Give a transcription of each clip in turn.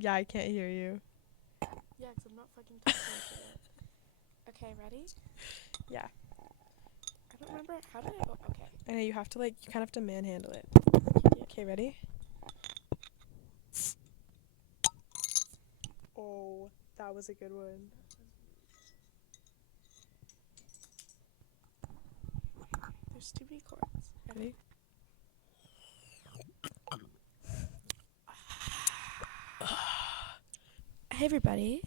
Yeah, I can't hear you. Yeah, because I'm not fucking talking to it. Okay, ready? Yeah. I don't remember. How did I go? Okay. I know you have to, like, you kind of have to manhandle it. Okay, ready? Oh, that was a good one. There's too many chords. Ready? Hey, everybody.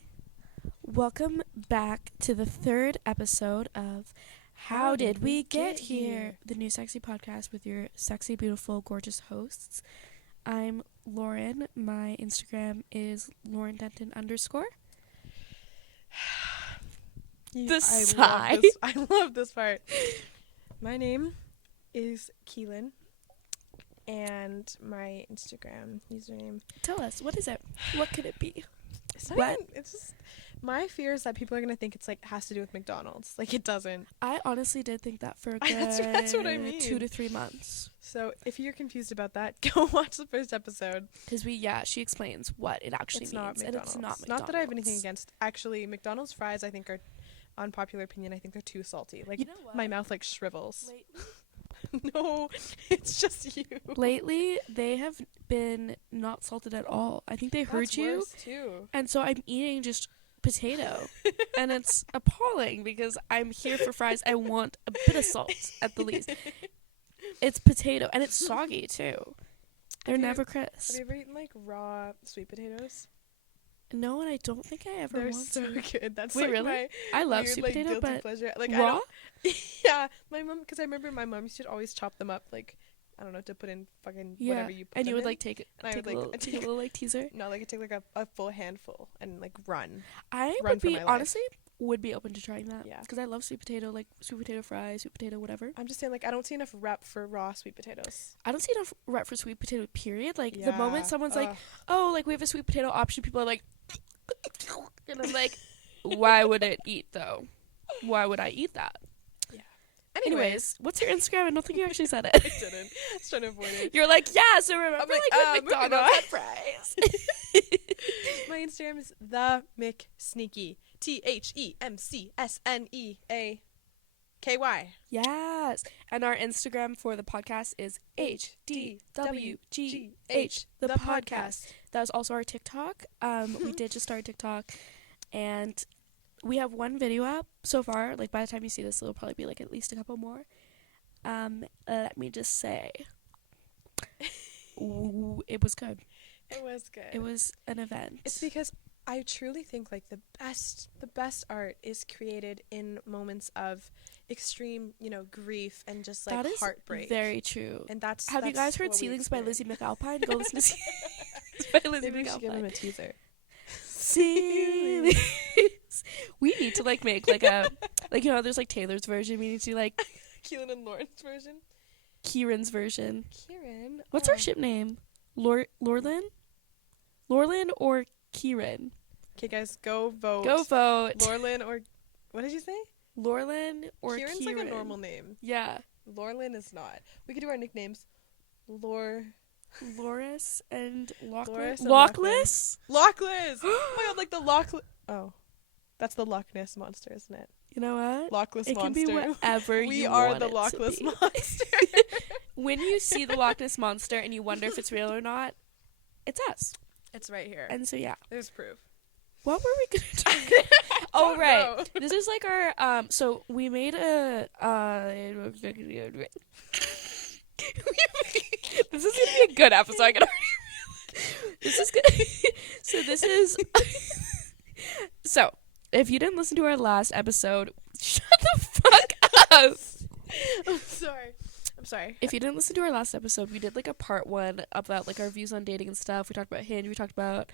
Welcome back to the third episode of How Did We Get Here? The new sexy podcast with your sexy, beautiful, gorgeous hosts. I'm Lauren. My Instagram is LaurenDenton_. The sigh. I love this part. My name is Keelyn, and my Instagram username. Tell us, what is it? What could it be? It's not What? even, it's just, my fear is that people are gonna think it's like has to do with McDonald's. Like, it doesn't. I honestly did think that for a good That's what I mean. 2 to 3 months. So if you're confused about that, go watch the first episode. Because she explains what it actually It's means. not And McDonald's. it's not McDonald's. Not that I have anything against. Actually, McDonald's fries, I think, are, unpopular opinion, I think they're too salty. Like, You know what? my mouth like shrivels. Lately, No, it's just you. lately, they have been not salted at all. I think they heard That's you. worse, too. And so I'm eating just potato. And it's appalling because I'm here for fries. I want a bit of salt at the least. It's potato. And it's soggy too. They're Have you- never Have crisp. you ever eaten like raw sweet potatoes? No, and I don't think I ever They're want so to. good. That's Wait, like really? my I love weird, sweet like, potato, guilty but pleasure. Like, raw? Yeah, my mom, because I remember my mom used to always chop them up, like, I don't know, to put in fucking Yeah. whatever you put And them you would in. like take it, And I take would, a like, little, take a take- little like teaser. No, like, I take like a full handful and like run. I Run would for be my life. honestly would be open to trying that. Yeah. Because I love sweet potato, like sweet potato fries, sweet potato whatever. I'm just saying, like, I don't see enough rep for raw sweet potatoes. I don't see enough rep for sweet potato. Period. Like the Yeah, moment someone's like, ugh. "Oh, like we have a sweet potato option," people are like, and I'm like, "Why would it eat though? Why would I eat that?" Anyways, what's your Instagram? I don't think you actually said I it. didn't. I was trying to avoid it. You're like, yeah. So remember, I'm like, like when moving McDonald's on. had fries. My Instagram is the McSneaky. THEMCSNEAKY. Yes. And our Instagram for the podcast is HDWGH, the podcast. That was also our TikTok. We did just start TikTok, and we have one video up so far. Like, by the time you see this, it'll probably be like at least a couple more. Let me just say, ooh, it was good. It was good. It was an event. It's because I truly think like the best art is created in moments of extreme, grief and just like that is heartbreak. very true. And that's Have you guys heard what we Ceilings by Lizzy experience. McAlpine? Go listen to Ceilings by Lizzy Maybe we should give him McAlpine. a teaser. Ceilings. We need to like make like a there's like Taylor's version. We need to like Keelyn and Lauren's version. Kieran's version. Kieran. What's our ship name? Lorlin or Kieran? Okay, guys, go vote. Go vote. Lorlin or what did you say? Lorlin or Kieran's Kieran. like a normal name. Yeah. Lorlin is not. We could do our nicknames. Loris and Locklis. Loris and Locklis? Locklis. Oh my god, like the Locklis. Oh, that's the Loch Ness monster, isn't it? You know what? Lockless It monster. can be whatever We you are want the it to Lockless be. monster. When you see the Loch Ness monster and you wonder if it's real or not, it's us. It's right here. And so yeah. There's proof. What were we gonna talk about? Oh Don't right. know. This is like our so we made a this is gonna be a good episode. I can already this is good. So this is so if you didn't listen to our last episode, shut the fuck up. I'm sorry. If you didn't listen to our last episode, we did like a part 1 about like our views on dating and stuff. We talked about Hinge. We talked about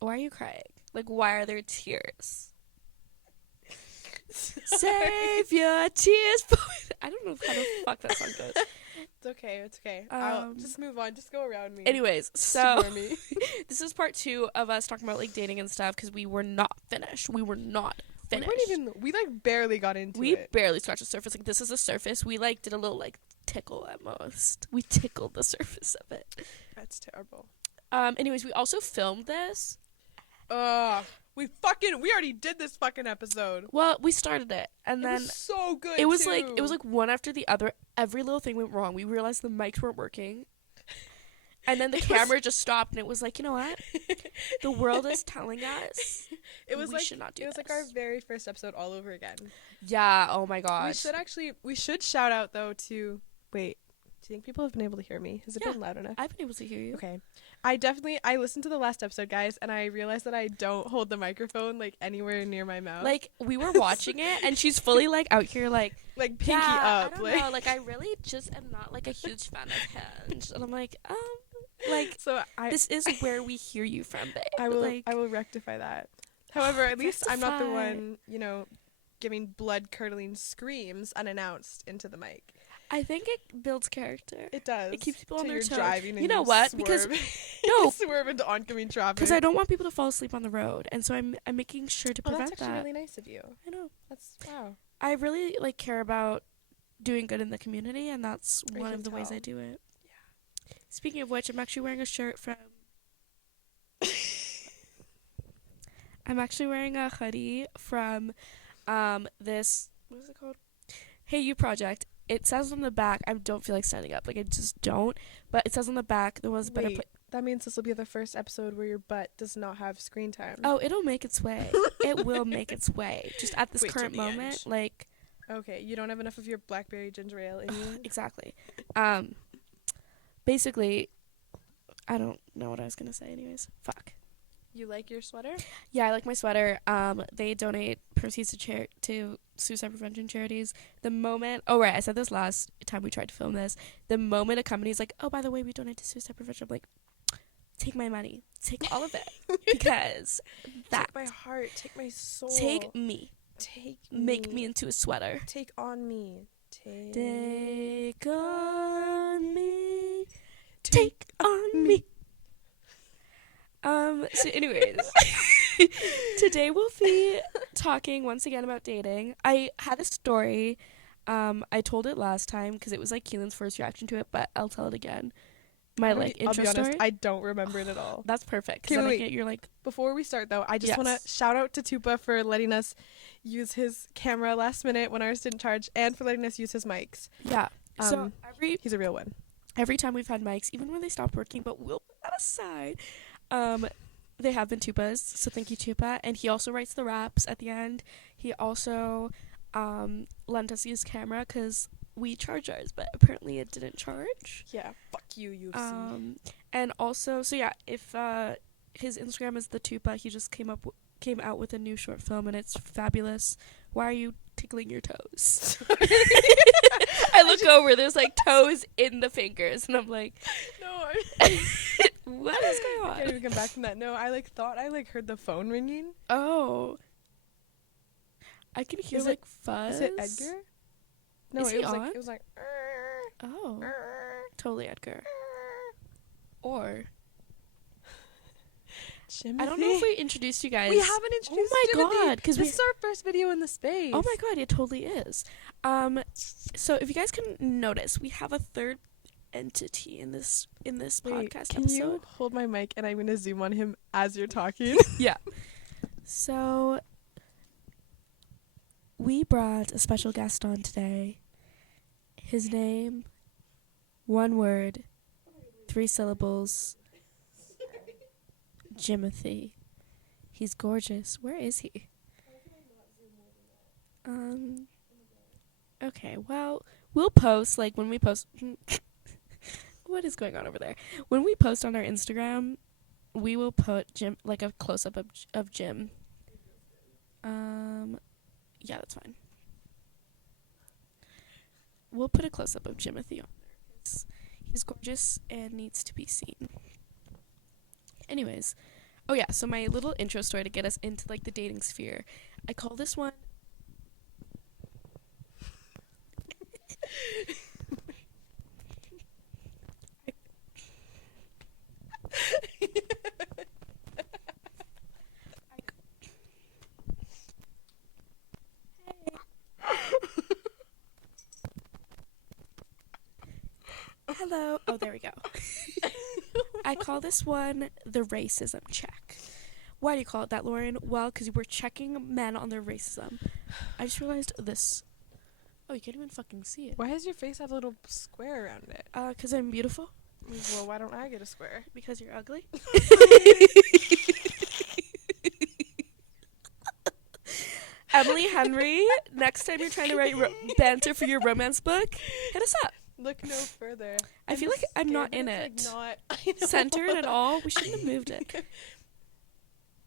why are you crying? Like, why are there tears? Save your tears for I don't know how the fuck that song goes. It's okay. I'll just move on. Just go around me. Anyways, Just so ignore me. this is part 2 of us talking about like dating and stuff because we were not finished. We We like barely got into We it. barely scratched the surface. Like, this is the surface. We like did a little like tickle at most. We tickled the surface of it. That's terrible. Anyways, we also filmed this. We already did this fucking episode. Well, we started it, and then it was so good. It was too. like one after the other. Every little thing went wrong. We realized the mics weren't working, and then the camera just stopped, and it was like, you know what? The world is telling us we should not do this. It was like our very first episode all over again. Yeah. Oh my gosh. We should shout out though to. Wait. Do you think people have been able to hear me? Has it been loud enough? I've been able to hear you. Okay. I listened to the last episode, guys, and I realized that I don't hold the microphone like anywhere near my mouth. Like, we were watching it, and she's fully like out here like pinky up. I don't know. Like, I really just am not like a huge fan of Hinge, and I'm like, so this is where we hear you from, babe. I will rectify that. However, at least I'm not the one, giving blood-curdling screams unannounced into the mic. I think it builds character. It does. It keeps people on their toes. Driving and you know what? Swerve. Because swerve into oncoming traffic. Because I don't want people to fall asleep on the road, and so I'm making sure to prevent that. That's actually really nice of you. I know. That's wow. I really care about doing good in the community, and that's one of the ways I do it. Yeah. Speaking of which, I'm actually wearing a shirt from. I'm actually wearing a hoodie from, this. What is it called? Hey You Project. It says on the back, I don't feel like standing up. Like, I just don't. But it says on the back, there was a better... That means this will be the first episode where your butt does not have screen time. Oh, it'll make its way. It will make its way. Just at this current moment, like... Okay, you don't have enough of your blackberry ginger ale in you? Exactly. Basically, I don't know what I was going to say anyways. Fuck. You like your sweater? Yeah, I like my sweater. They donate proceeds to suicide prevention charities. The moment... Oh, right, I said this last time we tried to film this. The moment a company's like, oh, by the way, we donate to suicide prevention, I'm like, take my money. Take all of it. Because take my heart. Take my soul. Take me. Make me into a sweater. Take on me. Take on me. Take on me. So anyways, today we'll be talking once again about dating. I had a story. I told it last time because it was like Keelyn's first reaction to it, but I'll tell it again. My intro I'll be honest, story. I don't remember it at all. That's perfect. Okay, wait. You're like, before we start though, I just want to shout out to Tupa for letting us use his camera last minute when ours didn't charge, and for letting us use his mics. Yeah. So he's a real one. Every time we've had mics, even when they stopped working, but we'll put that aside. They have been Tupa's, so thank you, Tupa. And he also writes the raps at the end. He also lent us his camera because we charge ours, but apparently it didn't charge. Yeah, fuck you, UFC. And also, so yeah, if his Instagram is the Tupa, he just came out with a new short film, and it's fabulous. Why are you tickling your toes? I look over, there's like toes in the fingers, and I'm like, no, what is going on? I can't even come back from that. No, I thought I heard the phone ringing. Oh, I can hear fuzz. Is it Edgar? No, it was like. Oh, totally Edgar. Or. Jimothy? I don't know if we introduced you guys. We haven't introduced Jimothy. Oh my god, because this is our first video in the space. Oh my god, it totally is. So if you guys can notice, we have a third entity in this podcast can episode. You hold my mic and I'm gonna zoom on him as you're talking? Yeah. So we brought a special guest on today. His name, one word, 3 syllables. Jimothy. He's gorgeous. Where is he? Okay, well, we'll post, when we post... What is going on over there? When we post on our Instagram, we will put Jim, a close-up of Jim. Yeah, that's fine. We'll put a close-up of Jimothy on there. He's gorgeous and needs to be seen. Anyways, oh yeah, so my little intro story to get us into the dating sphere. I call this one Hello. Oh, there we go. I call this one the racism check. Why do you call it that, Lauren? Well, because we're checking men on their racism. I just realized this. Oh, you can't even fucking see it. Why does your face have a little square around it? Because I'm beautiful. Well, why don't I get a square? Because you're ugly. Emily Henry, next time you're trying to write banter for your romance book, hit us up. Look no further. I feel like I'm not in it. Centered at all. We shouldn't have moved it.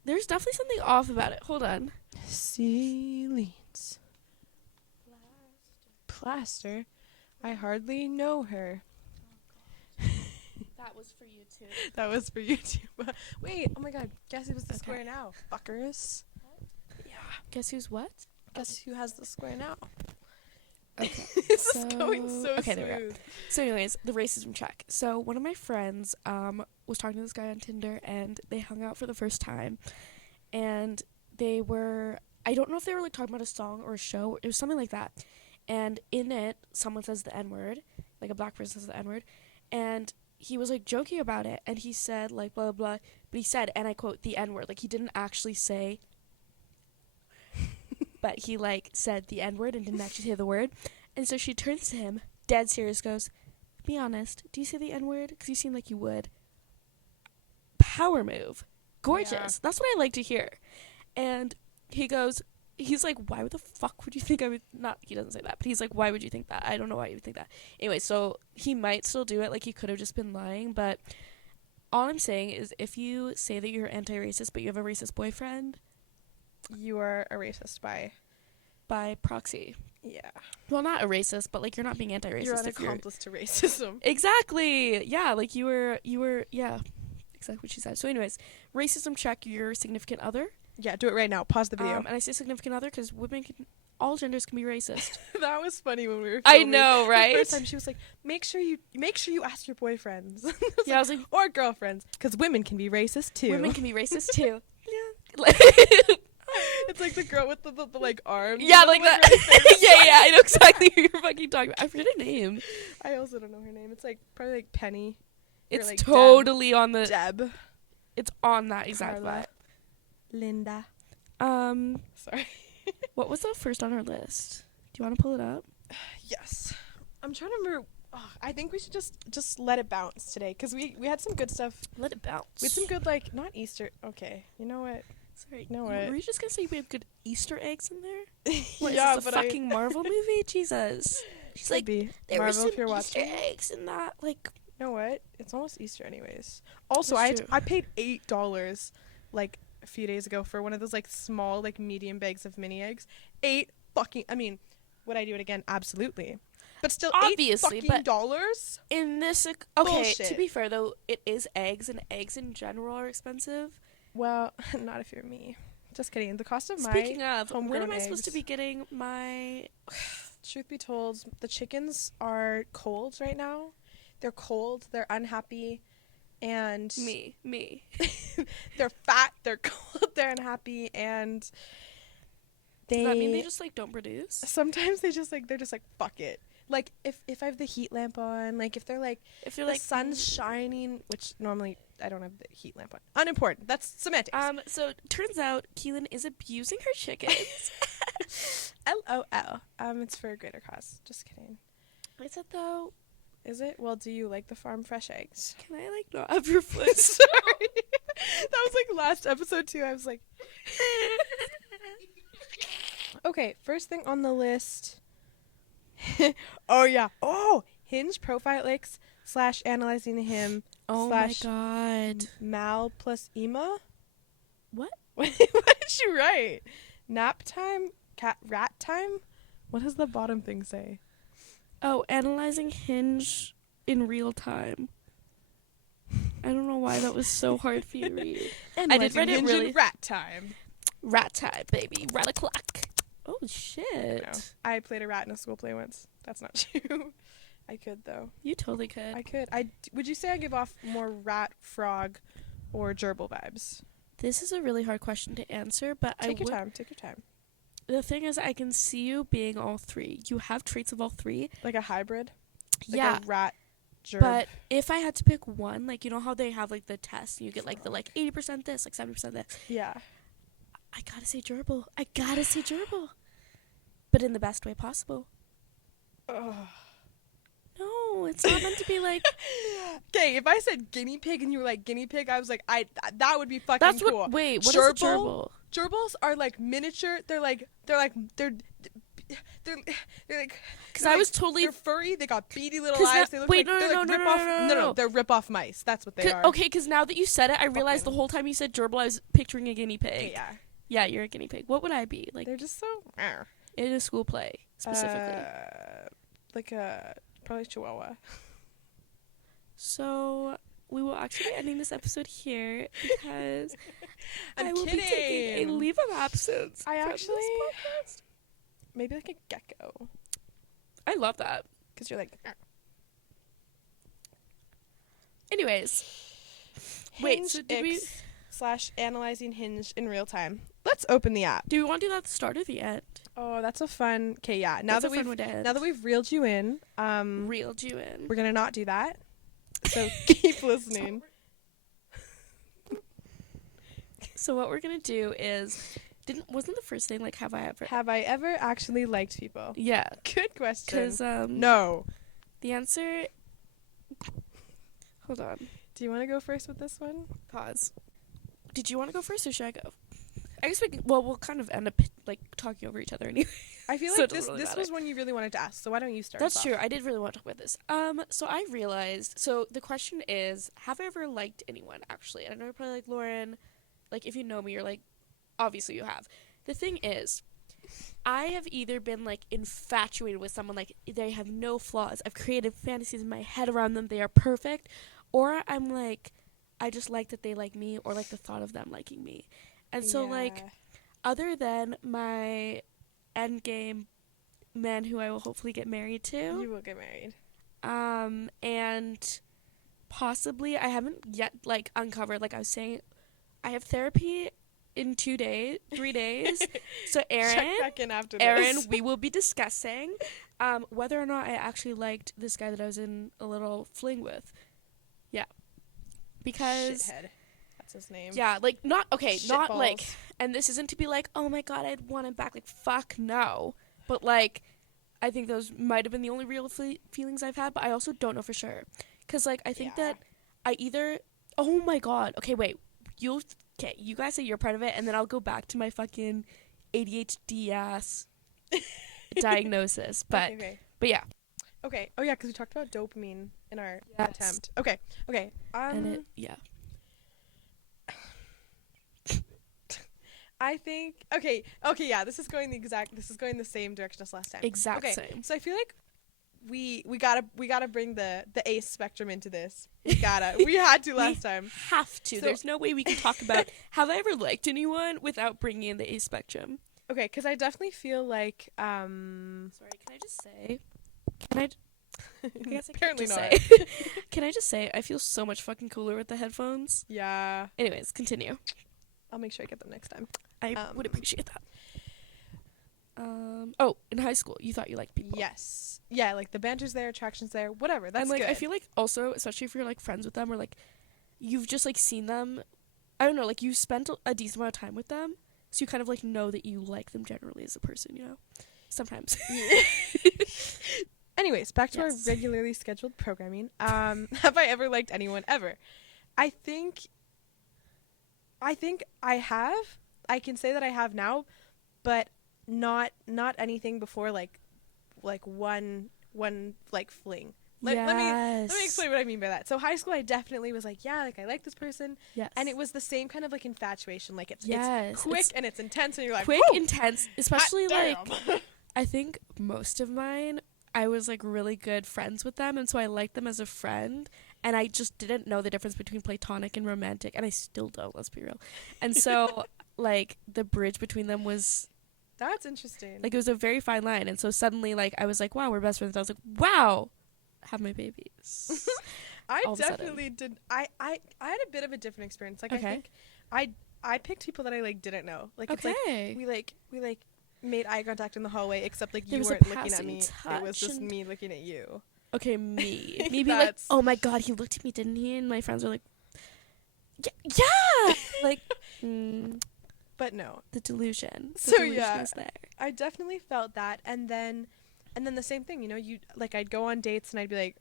There's definitely something off about it. Hold on. Celine's plaster. I hardly know her. That was for you too. That was for you too. Wait, oh my god. Guess who was the square now? Fuckers. Yeah. Guess who's what? Guess who has the square now? Okay. This is going so okay, there we go. smooth. So anyways, the racism check. So one of my friends was talking to this guy on Tinder, and they hung out for the first time, and they were, I don't know if they were like talking about a song or a show. It was something like that. And in it, someone says the N-word, like a black person says the N-word, and he was like joking about it, and he said like blah blah blah, but he said, and I quote, the N-word. Like he didn't actually say, but he like said the N-word and didn't actually say the word. And so she turns to him, dead serious, goes, be honest, do you say the N-word? Because you seem like you would. Power move. Gorgeous. Yeah. That's what I like to hear. And he goes, he's like, why the fuck would you think I would, not, he doesn't say that, but he's like, why would you think that? I don't know why you would think that. Anyway, so he might still do it, like he could have just been lying, but all I'm saying is if you say that you're anti-racist, but you have a racist boyfriend, You are a racist by proxy. yeah. Well, not a racist, but like you're not being anti-racist. You're an accomplice to racism. Exactly. Yeah, like you were, yeah, exactly what she said. So anyways, racism check your significant other. Yeah, do it right now. Pause the video. And I say significant other because all genders can be racist. That was funny when we were I filming. know, right? The first time she was like, make sure you ask your boyfriends. Yeah, I was like, or girlfriends, because women can be racist too. women can be racist too. Yeah. It's like the girl with the like arms. Yeah, like that. yeah, I know exactly who you're fucking talking about. I forget her name. I also don't know her name. It's like probably like Penny. It's like totally on the. Deb. It's on that exact Carla. vibe. Linda. Sorry. What was the first on our list? Do you want to pull it up? Yes. I'm trying to remember. Oh, I think we should just let it bounce today because we had some good stuff. Let it bounce. We had some good like not Easter. Okay, you know what? Sorry. You know what? Were you just gonna say we have good Easter eggs in there? What, yeah, is this but a fucking Marvel movie? Jesus. She's Could like, be. there were Marvel, some if you're Easter watching. eggs in that. Like, You know what? It's almost Easter anyways. Also, That's true. I paid $8 like a few days ago for one of those like small like medium bags of mini eggs. I mean, would I do it again? Absolutely. But still, Obviously, but $8 in this, okay, Bullshit. to be fair though, it is eggs, and eggs in general are expensive. Well, not if you're me. Just kidding. The cost of Speaking of, when homegrown am I supposed to eggs- be getting my... Truth be told, the chickens are cold right now. They're cold. They're unhappy. And Me. they're fat. They're cold. They're unhappy. And Does that mean they just, like, don't produce? sometimes they're just like, fuck it. Like, if I have the heat lamp on, like, if they're like, If you're the like... sun's shining, which normally I don't have the heat lamp on. Unimportant. That's semantics. So, turns out Keelyn is abusing her chickens. LOL. It's for a greater cause. Just kidding. Is it, though? Is it? Well, do you like the farm fresh eggs? Can I, like, not have your foot? Sorry. That was, like, last episode, too. I was like... Okay, first thing on the list... oh, yeah. Oh! Hinge profile links / analyzing him Oh, my God. Mal plus Ema. What? What did you write? Nap time? Rat time? What does the bottom thing say? Oh, analyzing Hinge in real time. I don't know why that was so hard for you to read. I did read it Hinge really... and rat time. Rat time, baby. Rat o'clock. Oh, shit. No. I played a rat in a school play once. That's not true. I could, though. You totally could. I could. Would you say I give off more rat, frog, or gerbil vibes? This is a really hard question to answer, but Take your time. Take your time. The thing is, I can see you being all three. You have traits of all three. Like a hybrid? Like yeah. a rat But if I had to pick one, like, you know how they have, like, the test, and you get, like, the, like, 80% this, like, 70% this. Yeah. I gotta say gerbil. But in the best way possible. Ugh. No, it's not meant to be, like... Okay, if I said guinea pig and you were like guinea pig, I was like, that would be fucking That's cool. what... Wait, what is a gerbil? Gerbils are, like, miniature. They're like... Because I was totally... They're furry. They got beady little eyes. They look like... No, they're rip-off mice. That's what they are. Okay, because now that you said it, I realized the whole time you said gerbil, I was picturing a guinea pig. Yeah. Yeah, you're a guinea pig. What would I be? Like, they're just so... in a school play, specifically. Like a... Probably Chihuahua. So... We will actually be ending this episode here because I will be taking a leave of absence. I actually... Maybe like a gecko. I love that. Because you're like... Anyways. Wait, so did we... / analyzing Hinge in real time. Let's open the app. Do we want to do that at the start or the end? Oh, that's a fun... Okay, yeah. Now that we've reeled you in... We're going to not do that. So keep listening. So what we're going to do is... Wasn't the first thing, like, have I ever actually liked people? Yeah. Good question. Because, no. The answer... Hold on. Do you want to go first with this one? Pause. Did you want to go first, or should I go? I guess we'll kind of end up, like, talking over each other anyway. I feel like this was one you really wanted to ask, so why don't you start? That's true. I did really want to talk about this. So I realized... So the question is, have I ever liked anyone, actually? And I know you're probably like, Lauren, like, if you know me, you're like, obviously you have. The thing is, I have either been, like, infatuated with someone, like, they have no flaws. I've created fantasies in my head around them. They are perfect. Or I'm, like, I just like that they like me, or, like, the thought of them liking me. And so, like, other than my endgame man who I will hopefully get married to. You will get married. And possibly, I haven't yet, like, uncovered, like I was saying, I have therapy in 3 days. So Aaron, check back in after this. We will be discussing whether or not I actually liked this guy that I was in a little fling with. Yeah. Because shithead. That's his name. Yeah, like not Shitballs. like, and this isn't to be like, oh my god, I'd want him back, like, fuck no. But, like, I think those might have been the only real feelings I've had, but I also don't know for sure. Because, like, I think that I either, oh my god, okay, wait, you guys say you're part of it, and then I'll go back to my fucking ADHD ass diagnosis. But, but yeah. Okay. Oh yeah, because we talked about dopamine in our attempt. Okay. And yeah. I think yeah, this is going the same direction as last time. Same. So I feel like we gotta bring the ace spectrum into this. We had to last time. Have to. So, there's no way we can talk about have I ever liked anyone without bringing in the ace spectrum. Okay, because I definitely feel like sorry, can I just say? I guess I apparently not. Can I just say I feel so much fucking cooler with the headphones? Yeah. Anyways, continue. I'll make sure I get them next time. I would appreciate that. Oh, in high school, you thought you liked people. Yes. Yeah, like the banter's there, attraction's there, whatever. That's and, like, good. I feel like also, especially if you're, like, friends with them or, like, you've just, like, seen them. I don't know, like, you spent a decent amount of time with them, so you kind of, like, know that you like them generally as a person, you know? Sometimes. Anyways, back to our regularly scheduled programming. Have I ever liked anyone ever? I think I have. I can say that I have now, but not anything before like one like fling. Let me explain what I mean by that. So high school, I definitely was like, yeah, like I like this person. Yes. And it was the same kind of like infatuation. Like it's quick and it's intense, and you're like, quick, intense, especially like I think most of mine, I was like really good friends with them, and so I liked them as a friend, and I just didn't know the difference between platonic and romantic, and I still don't, let's be real. And so like the bridge between them was that's interesting. Like it was a very fine line, and so suddenly like I was like, wow, we're best friends. I was like, wow, have my babies. I definitely did. I had a bit of a different experience. Like I think I picked people that I like didn't know. Like it's like we made eye contact in the hallway, except like you weren't looking at me. It was just me looking at you. Okay, me be like, oh my god, he looked at me, didn't he? And my friends were like, yeah. Like, but no, the delusion. So delusion is there. I definitely felt that, and then the same thing, you know, you like I'd go on dates and I'd be like,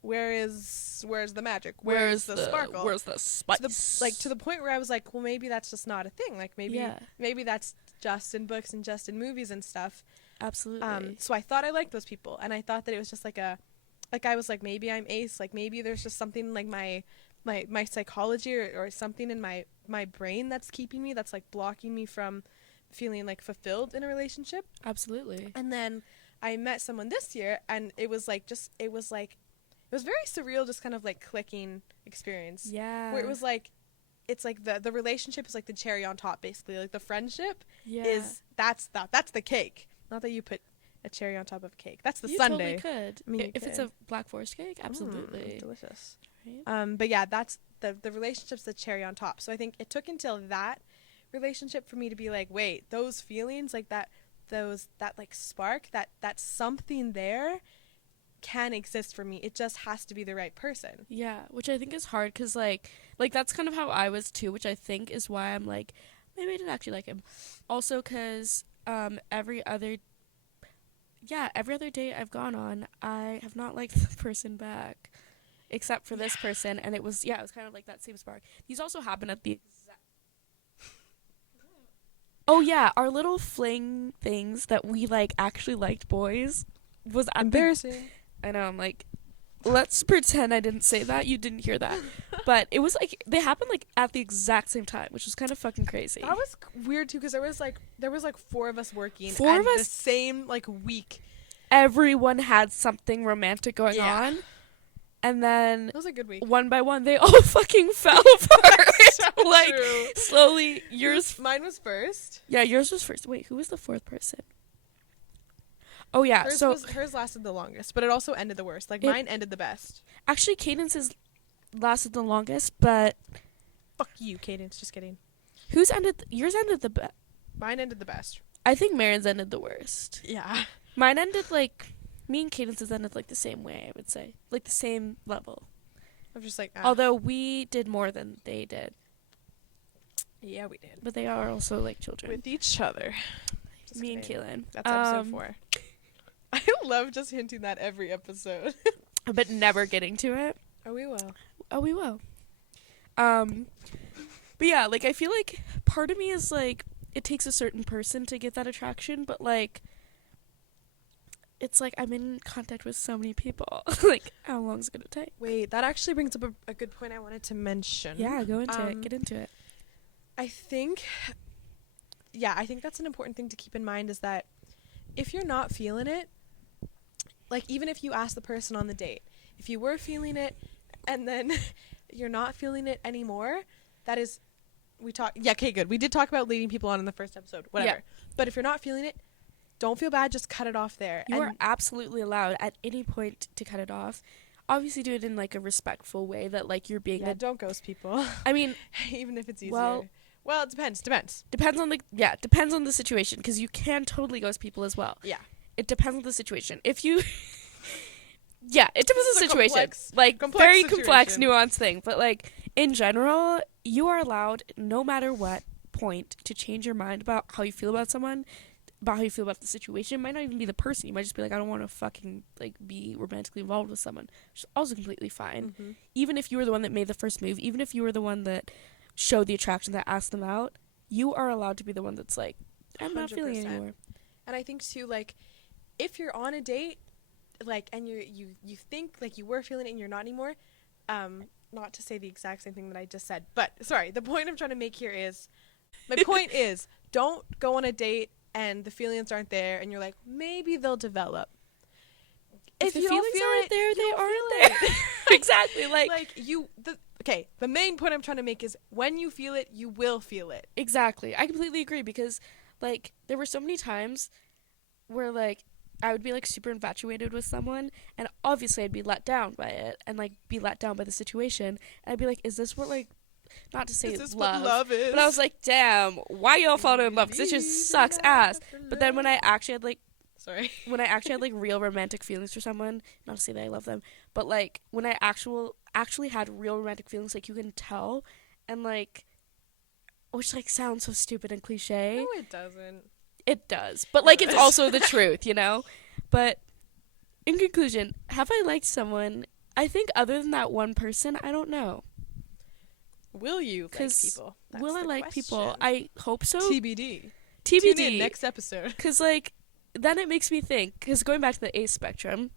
where's the magic? Where's the sparkle? Where's the spice? To the point where I was like, well, maybe that's just not a thing. Like maybe that's just in books and just in movies and stuff. Absolutely. So I thought I liked those people, and I thought that it was just like I was like, maybe I'm ace, like maybe there's just something like my psychology or something in my brain that's keeping me, that's like blocking me from feeling like fulfilled in a relationship. Absolutely. And then I met someone this year, and it was very surreal, just kind of like clicking experience. Yeah. Where it was like, it's like the relationship is like the cherry on top, basically. Like the friendship is that's the cake. Not that you put a cherry on top of a cake. That's the sundae. You totally could. I mean, if it's a Black Forest cake, absolutely. Delicious. Right? But yeah, that's the relationship's the cherry on top. So I think it took until that relationship for me to be like, wait, those feelings, like that like spark, that something there can exist for me. It just has to be the right person. Yeah, which I think is hard, because like that's kind of how I was too, which I think is why I'm like, maybe I didn't actually like him. Also because every other date I've gone on, I have not liked the person back, except for this person, and it was kind of like that same spark. These also happen at the exact... Oh yeah, our little fling things that we like actually liked boys was embarrassing. I know, I'm like, let's pretend I didn't say that, you didn't hear that. But it was like, they happened like at the exact same time, which was kind of fucking crazy. That was weird too, because there was like 4 of us working the same like week. Everyone had something romantic going on. And then it was a good week. One by one, they all fucking fell apart. So like true. Slowly, mine was first. Yeah, yours was first. Wait, who was the 4th person? Oh yeah, hers lasted the longest, but it also ended the worst. Like mine ended the best. Actually, Cadence's lasted the longest, but fuck you, Cadence. Just kidding. Yours ended the best. Mine ended the best. I think Marin's ended the worst. Yeah. Mine ended like, me and Cadence's ended like the same way, I would say, like the same level. I'm just like, although we did more than they did. Yeah, we did. But they are also like children with each other. Just me kidding. and Keelyn. That's episode 4. I love just hinting that every episode. But never getting to it. Oh, we will. But yeah, like I feel like part of me is like, it takes a certain person to get that attraction, but like, it's like I'm in contact with so many people. Like, how long is it gonna take? Wait, that actually brings up a good point I wanted to mention. Yeah, go into it. Get into it. I think that's an important thing to keep in mind, is that if you're not feeling it, like even if you ask the person on the date, if you were feeling it and then you're not feeling it anymore, that is, okay, good. We did talk about leading people on in the first episode, whatever. Yeah. But if you're not feeling it, don't feel bad, just cut it off there. You are absolutely allowed at any point to cut it off. Obviously do it in like a respectful way, that like you're being don't ghost people. I mean, even if it's easier. Well, it depends. Depends on the situation, because you can totally ghost people as well. Yeah. It depends on the situation. If you yeah, it depends on the situation. Complex Complex, nuanced thing. But like in general, you are allowed, no matter what point, to change your mind about how you feel about someone, about how you feel about the situation. It might not even be the person. You might just be like, I don't want to fucking like be romantically involved with someone, which is also completely fine. Mm-hmm. Even if you were the one that made the first move, even if you were the one that showed the attraction, that asked them out, you are allowed to be the one that's like, I'm 100%. Not feeling it anymore. And I think too, like, if you're on a date, like, and you think like you were feeling it and you're not anymore, not to say the exact same thing that I just said, but sorry, the point I'm trying to make here is, my point is, don't go on a date and the feelings aren't there and you're like, maybe they'll develop. If you don't feel it there, they aren't there. Exactly. The main point I'm trying to make is, when you feel it, you will feel it. Exactly. I completely agree, because like there were so many times where like I would be like super infatuated with someone, and obviously I'd be let down by it, and like be let down by the situation, and I'd be like, is this what, like, not to say is this what love is? But I was like, damn, why y'all falling in love? Because it just sucks ass. But then when I actually had like Sorry. When I actually had, like, real romantic feelings for someone, not to say that I love them, but, like, when I actually had real romantic feelings, like, you can tell, and, like, which, like, sounds so stupid and cliche. No, it doesn't. It does. But, like, it's also the truth, you know? But, in conclusion, have I liked someone? I think other than that one person, I don't know. Will you like people? Will I like people? I hope so. TBD. TBD. Tune in next episode. Because, like, then it makes me think, because going back to the ace spectrum,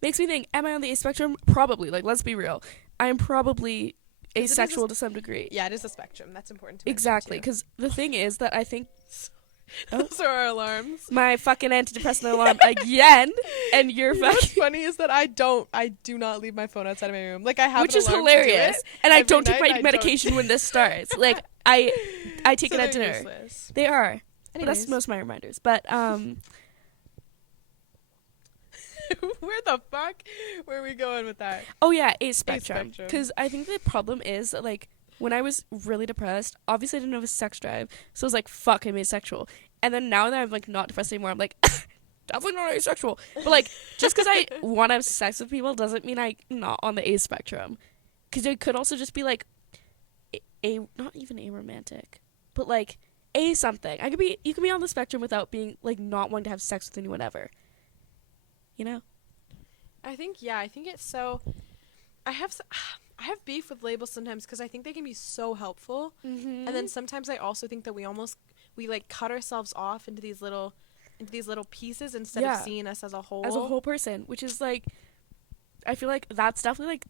makes me think, am I on the ace spectrum? Probably. Like, let's be real. I am probably asexual to some degree. Yeah, it is a spectrum. That's important to Exactly. Because the thing is that I think... Those are our alarms. My fucking antidepressant alarm again, and you're fucking... What's funny is that I do not leave my phone outside of my room. Like, I have which an is alarm hilarious. To do it and I don't night, take my medication when this starts. Like, I take it at dinner. Useless. They are. But Anyways. that's most of my reminders. But, Where the fuck were we going with that? oh yeah, ace spectrum. Because I think the problem is that, like, when I was really depressed, obviously I didn't have a sex drive, so I was like, fuck, I'm asexual. And then now that I'm, like, not depressed anymore, I'm like, definitely not asexual. But, like, just because I want to have sex with people doesn't mean I'm not on the ace spectrum. Because it could also just be, like, not even aromantic, but, like, something. You could be on the spectrum without being, like, not wanting to have sex with anyone ever. You know? I think it's so... I have beef with labels sometimes because I think they can be so helpful. Mm-hmm. And then sometimes I also think that we like cut ourselves off into these little pieces instead of seeing us as a whole person, which is, like, I feel like that's definitely, like,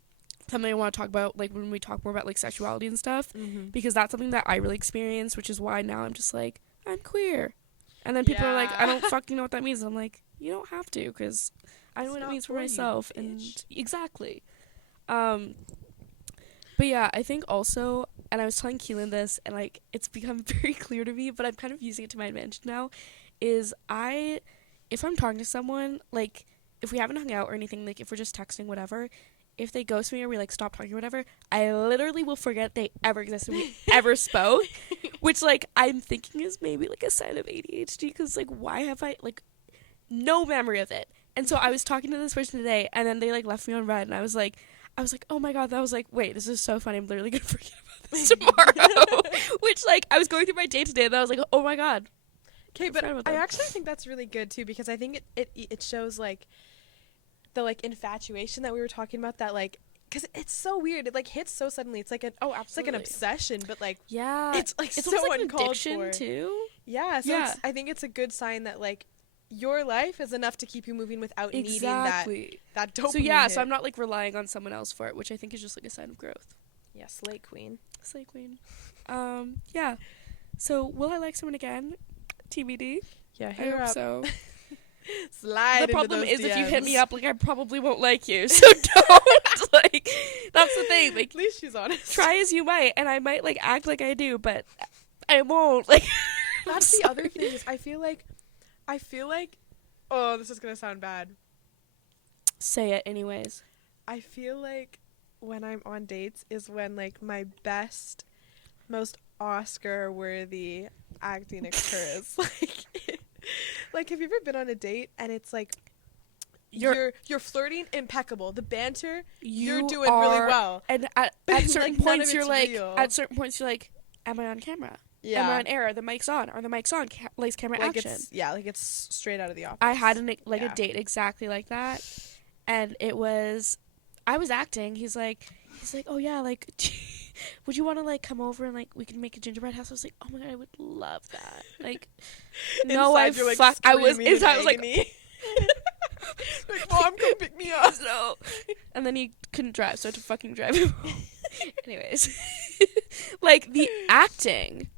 something I want to talk about, like, when we talk more about, like, sexuality and stuff, because that's something that I really experienced, which is why now I'm just like, I'm queer. And then people are like, I don't fucking know what that means. And I'm like, you don't have to, because I know what it means for myself. And exactly. But yeah, I think also, and I was telling Keelyn this, and, like, it's become very clear to me, but I'm kind of using it to my advantage now, is if I'm talking to someone, like, if we haven't hung out or anything, like, if we're just texting, whatever, if they ghost me or we, like, stop talking or whatever, I literally will forget they ever existed, we ever spoke, which, like, I'm thinking is maybe, like, a sign of ADHD, because, like, why have I, like, no memory of it? And so I was talking to this person today, and then they, like, left me on red, and I was like, oh my god, that was like, wait, this is so funny, I'm literally gonna forget about this tomorrow. Which, like, I was going through my day today, and I was like, oh my god. Okay, but I actually think that's really good, too, because I think it shows, like, the, like, infatuation that we were talking about, that, like, because it's so weird, it, like, hits so suddenly, it's like it's like an obsession, but, like, yeah, it's, like, it's so like uncalled addiction for. too. Yeah, so I think it's a good sign that, like, your life is enough to keep you moving without needing that dopamine so yeah, hit. so I'm not, like, relying on someone else for it, which I think is just, like, a sign of growth. Yeah, slay queen. Yeah, so will I like someone again? TBD. Yeah, I hope so. Slide. The problem into those is DMs. if you hit me up, like, I probably won't like you, so don't. Like, that's the thing, like, at least she's honest. Try as you might, and I might, like, act like I do, but I won't. Like, that's the other thing is I feel like oh, this is gonna sound bad. Say it anyways. I feel like when I'm on dates is when, like, my best, most Oscar-worthy acting occurs. Like, have you ever been on a date and it's like you're flirting impeccable, the banter you're doing really well, and at certain like, points you're like, am I on camera? Yeah. Am I on air? Are the mics on? Are the mics on? Lights, camera, like action. It's straight out of the office. I had a date exactly like that, and I was acting. He's like, oh yeah, like, would you want to, like, come over and, like, we can make a gingerbread house? I was like, oh my god, I would love that. Like, no, I was like, like, Mom, come pick me up. No. And then he couldn't drive, so I had to fucking drive him home. Anyways, like, the acting.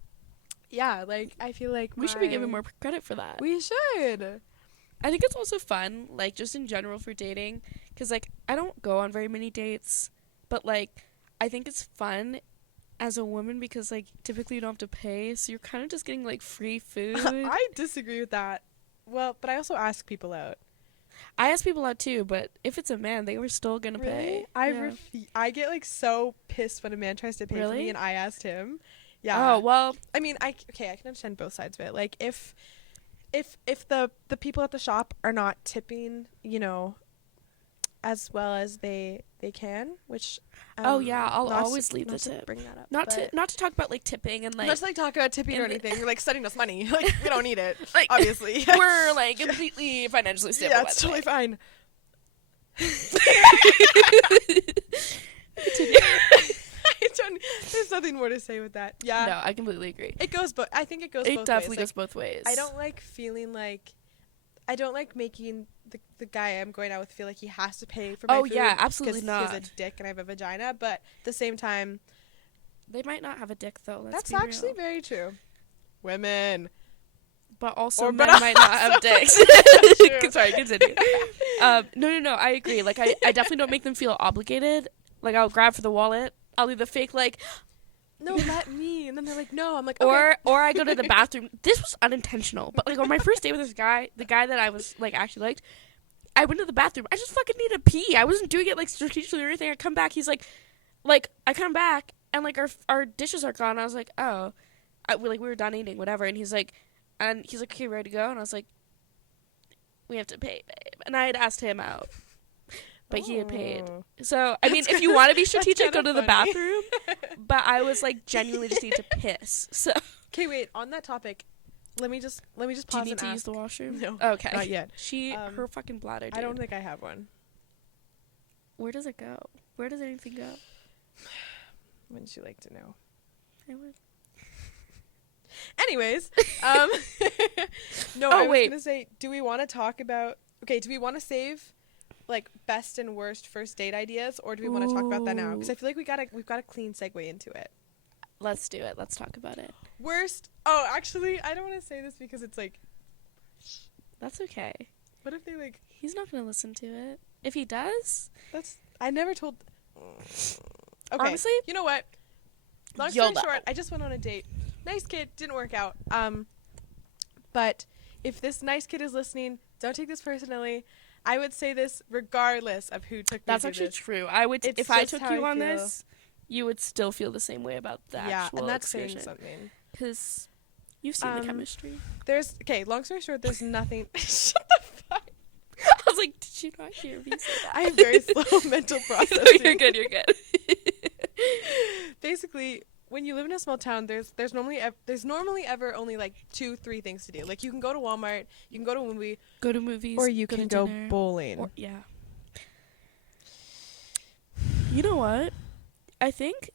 Yeah, like, I feel like we should be given more credit for that. We should. I think it's also fun, like, just in general for dating, because, like, I don't go on very many dates, but, like, I think it's fun as a woman because, like, typically you don't have to pay, so you're kind of just getting, like, free food. I disagree with that. Well, but I also ask people out. I ask people out too, but if it's a man, they were still gonna pay. I get, like, so pissed when a man tries to pay for me and I asked him. Yeah. Oh, well. I mean, I can understand both sides of it. Like, if if the people at the shop are not tipping, as well as they can, which I'll always leave the tip. Bring that up. Not to talk about like tipping and like not to like talk about tipping or anything. You're like sending us money. Like we don't need it. Like obviously. We're like completely financially stable. Yeah, it's totally fine. There's nothing more to say with that. Yeah. No, I completely agree. I think it goes both ways. It definitely goes both ways. I don't like making the guy I'm going out with feel like he has to pay for my food. Oh yeah, absolutely not. Because he's a dick and I have a vagina, but at the same time, they might not have a dick though. That's actually very true. Women. But also men might not have dicks. Sorry, continue. No, I agree. Like I definitely don't make them feel obligated. Like I'll grab for the wallet. I'll do the fake like, no, let me. And then they're like, no. I'm like, okay. Or I go to the bathroom. This was unintentional. But like on my first date with this guy, the guy that I was like actually liked, I went to the bathroom. I just fucking need to pee. I wasn't doing it like strategically or anything. I come back. He's like I come back and like our dishes are gone. I was like, oh, we were done eating, whatever. And he's like, okay, ready to go? And I was like, we have to pay, babe. And I had asked him out. But he had paid. So, I mean, if you want to be strategic, go to the bathroom. But I was like, genuinely just need to piss. So. Okay, wait. On that topic, let me just pause and ask. Do you need to use the washroom? No. Okay. Not yet. Her fucking bladder, dude. I don't think I have one. Where does it go? Where does anything go? Wouldn't you like to know? I would. Anyways. I was going to say, do we want to save like best and worst first date ideas, or do we want to talk about that now? Because I feel like we've got a clean segue into it. Let's do it. Let's talk about it. Worst. Oh, actually, I don't want to say this because it's like. That's okay. What if they like? He's not gonna listen to it. If he does, I never told. Okay. Honestly, you know what? Long story short, I just went on a date. Nice kid, didn't work out. But if this nice kid is listening, don't take this personally. I would say this regardless of who took me. That's actually true. I would. If I took you on this, you would still feel the same way about the actual and that's excursion. saying something. Because you've seen the chemistry. Long story short, there's nothing. Shut the fuck. I was like, did you not hear me say that? I have very slow mental processing. You're good. Basically, when you live in a small town, there's normally ever only like 2-3 things to do. Like you can go to Walmart, you can go to a movie, go to movies, or you can go bowling. Yeah. You know what? I think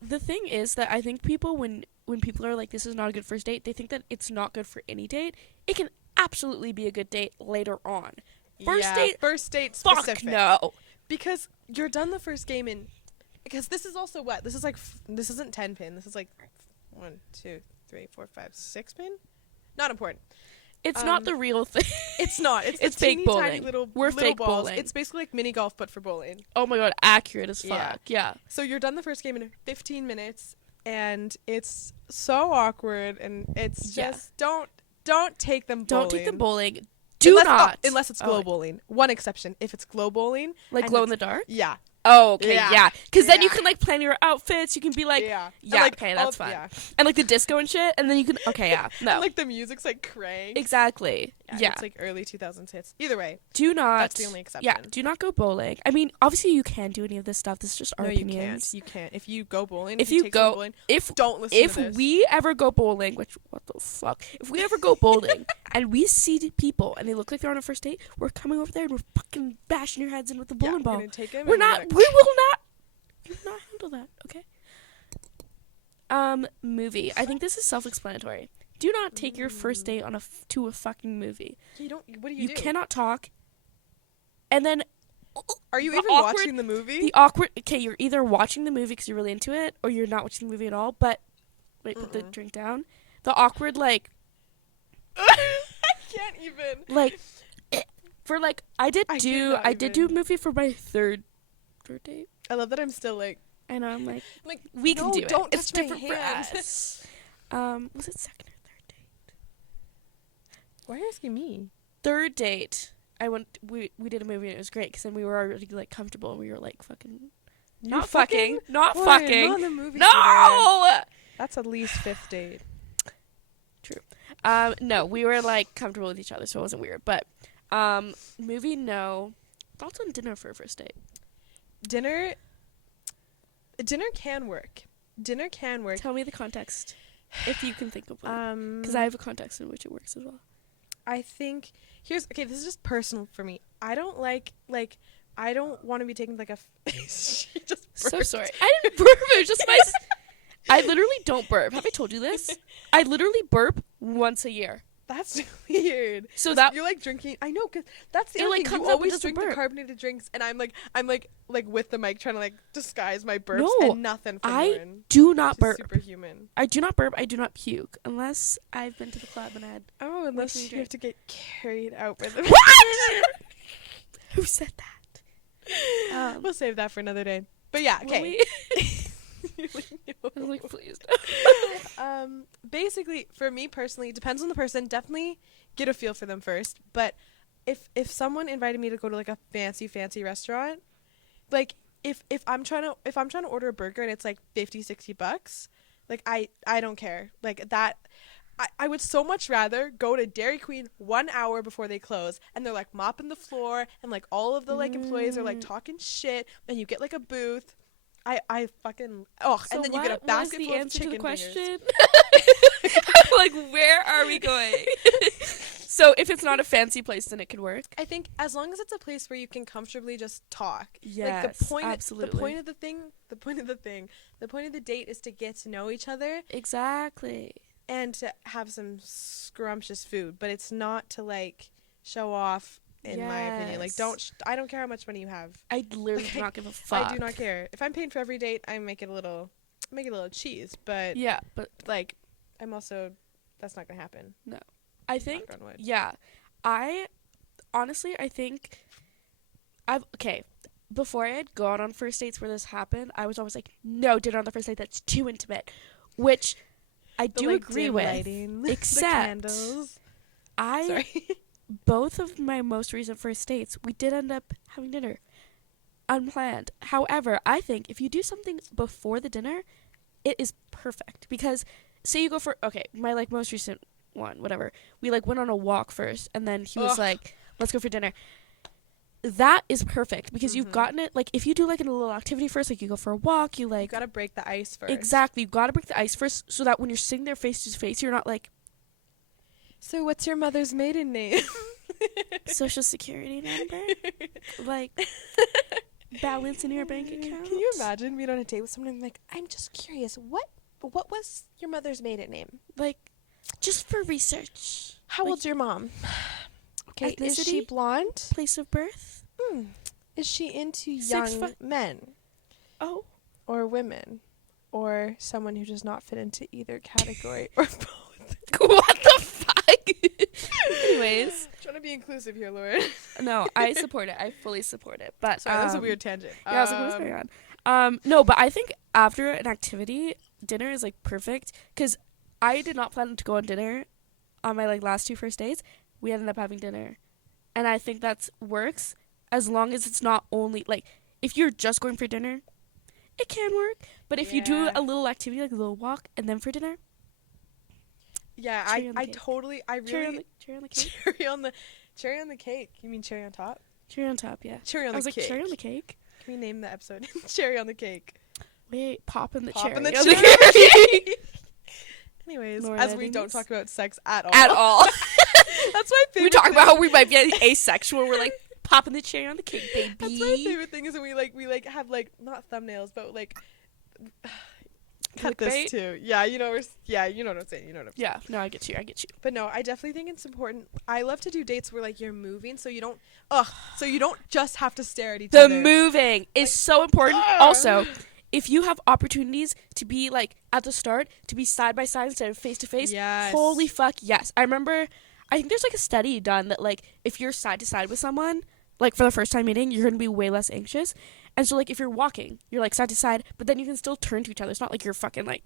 the thing is that I think people when people are like, this is not a good first date, they think that it's not good for any date. It can absolutely be a good date later on. First date specific. Fuck no. Because you're done the first game in. Because this is also what? This is like, this isn't 10 pin. This is like 1, 2, 3, 4, 5, 6 pin? Not important. It's not the real thing. It's not. It's fake bowling. Tiny little fake balls. bowling. It's basically like mini golf, but for bowling. Oh my god, accurate as fuck. Yeah. So you're done the first game in 15 minutes, and it's so awkward, and it's just, don't take them bowling. Don't take them bowling. Unless it's glow bowling. One exception. If it's glow bowling. Like glow in the dark? Yeah. Oh, okay, yeah. Because then you can, like, plan your outfits. You can be like, like, okay, that's fine. Yeah. And, like, the disco and shit. And then you can, okay, yeah. No. And, like, the music's, like, cranked. Exactly. Yeah. It's, like, early 2000s hits. Either way. Do not. That's the only exception. Yeah, do not go bowling. I mean, obviously you can do any of this stuff. This is just our opinions. You can't. If you go bowling, don't listen to this. If we ever go bowling, which, what the fuck? If we ever go bowling and we see people and they look like they're on a first date, we're coming over there and we're fucking bashing your heads in with the bowling ball. We will not handle that, okay? Movie. I think this is self-explanatory. Do not take your first date on to a fucking movie. What do you do? You cannot talk. And then are you even watching the movie? Okay, you're either watching the movie because you're really into it, or you're not watching the movie at all, but wait, put the drink down. The awkward, like I can't even. Like for like I did do a movie for my third date. I love that I'm still like I know, I'm like we can do it. It's different for us. Was it second or third date? Why are you asking me? Third date. We did a movie and it was great because then we were already like comfortable and we were like fucking not fucking. Not the movie no theater. That's at least fifth date. True. No, we were like comfortable with each other, so it wasn't weird. But movie, no. Thoughts on dinner for a first date? Dinner can work. Dinner can work. Tell me the context, if you can think of one. Because I have a context in which it works as well. I think this is just personal for me. I don't I don't want to be taken like a. She just burped. So sorry. I didn't burp. It was just my. I literally don't burp. Have I told you this? I literally burp once a year. That's weird. So that you're like drinking. I know, because that's the it other like thing. comes You up always drink burp. the carbonated drinks, and I'm with the mic trying to like disguise my burps No, and nothing. From I Lauren, do not burp. Superhuman. I do not burp. I do not puke unless I've been to the club and had. Oh, unless you have to get carried out with them. What? Who said that? We'll save that for another day. But yeah, okay. I was like, please. Basically, for me personally, it depends on the person. Definitely get a feel for them first. But if someone invited me to go to like a fancy restaurant, like if I'm trying to order a burger and it's like $50-$60, like I don't care. Like that. I would so much rather go to Dairy Queen 1 hour before they close, and they're like mopping the floor, and like all of the like employees are like talking shit, and you get like a booth. I fucking so and then you get a basket full of chicken question. Like, where are we going? So if it's not a fancy place, then it could work. I think as long as it's a place where you can comfortably just talk. Yes, like the point absolutely. The point of the date is to get to know each other. Exactly. And to have some scrumptious food, but it's not to like show off. In my opinion, like I don't care how much money you have. I literally do not give a fuck. I do not care. If I'm paying for every date, I make it a little cheese. But yeah, but like, I'm also that's not gonna happen. No, I think yeah. I honestly think before I had gone on first dates where this happened, I was always like, no, dinner on the first date, that's too intimate, which I do agree with. Lighting, except the candles. Both of my most recent first dates, we did end up having dinner. Unplanned. However, I think if you do something before the dinner, it is perfect. Because say you go for, my like most recent one, whatever. We like went on a walk first, and then he was like, let's go for dinner. That is perfect because you've gotten it. Like if you do like a little activity first, like you go for a walk, you like. You gotta break the ice first. Exactly. You gotta break the ice first so that when you're sitting there face to face, you're not like. So what's your mother's maiden name? Social security number? Like, balance in your bank account? Can you imagine being on a date with someone and like, I'm just curious, what was your mother's maiden name? Like, just for research. How old's your mom? Okay, is she blonde? Place of birth? Is she into young men? Oh. Or women? Or someone who does not fit into either category or both? What the fuck? Anyways. Trying to be inclusive here, Lauren. No, I support it. I fully support it. But sorry, that was a weird tangent. Yeah, I was like, what's going on? No, but I think after an activity, dinner is like perfect because I did not plan to go on dinner on my like last two first dates. We ended up having dinner, and I think that works as long as it's not only like if you're just going for dinner, it can work. But if you do a little activity like a little walk and then for dinner. Yeah, I really cherry on the cake. Cherry on the cake. You mean cherry on top? Cherry on top, yeah. Cherry on the cake. Like, cherry on the cake? Can we name the episode Cherry on the Cake? Wait, popping the cherry. On the cake. Anyways, Lauren as Evans. we don't talk about sex at all. At all. That's my favorite. We talk about how we might be asexual. We're like popping the cherry on the cake, baby. That's my favorite thing is that we have like not thumbnails, but like cut this too. Yeah, you know what I'm saying. Yeah, no, I get you. But no, I definitely think it's important. I love to do dates where like you're moving, so you don't just have to stare at each other. The moving is so important. Also, if you have opportunities to be like at the start to be side by side instead of face to face, holy fuck yes. I think there's like a study done that like if you're side to side with someone like for the first time meeting, you're gonna be way less anxious. And so, like, if you're walking, you're, like, side to side, but then you can still turn to each other. It's not like you're fucking, like,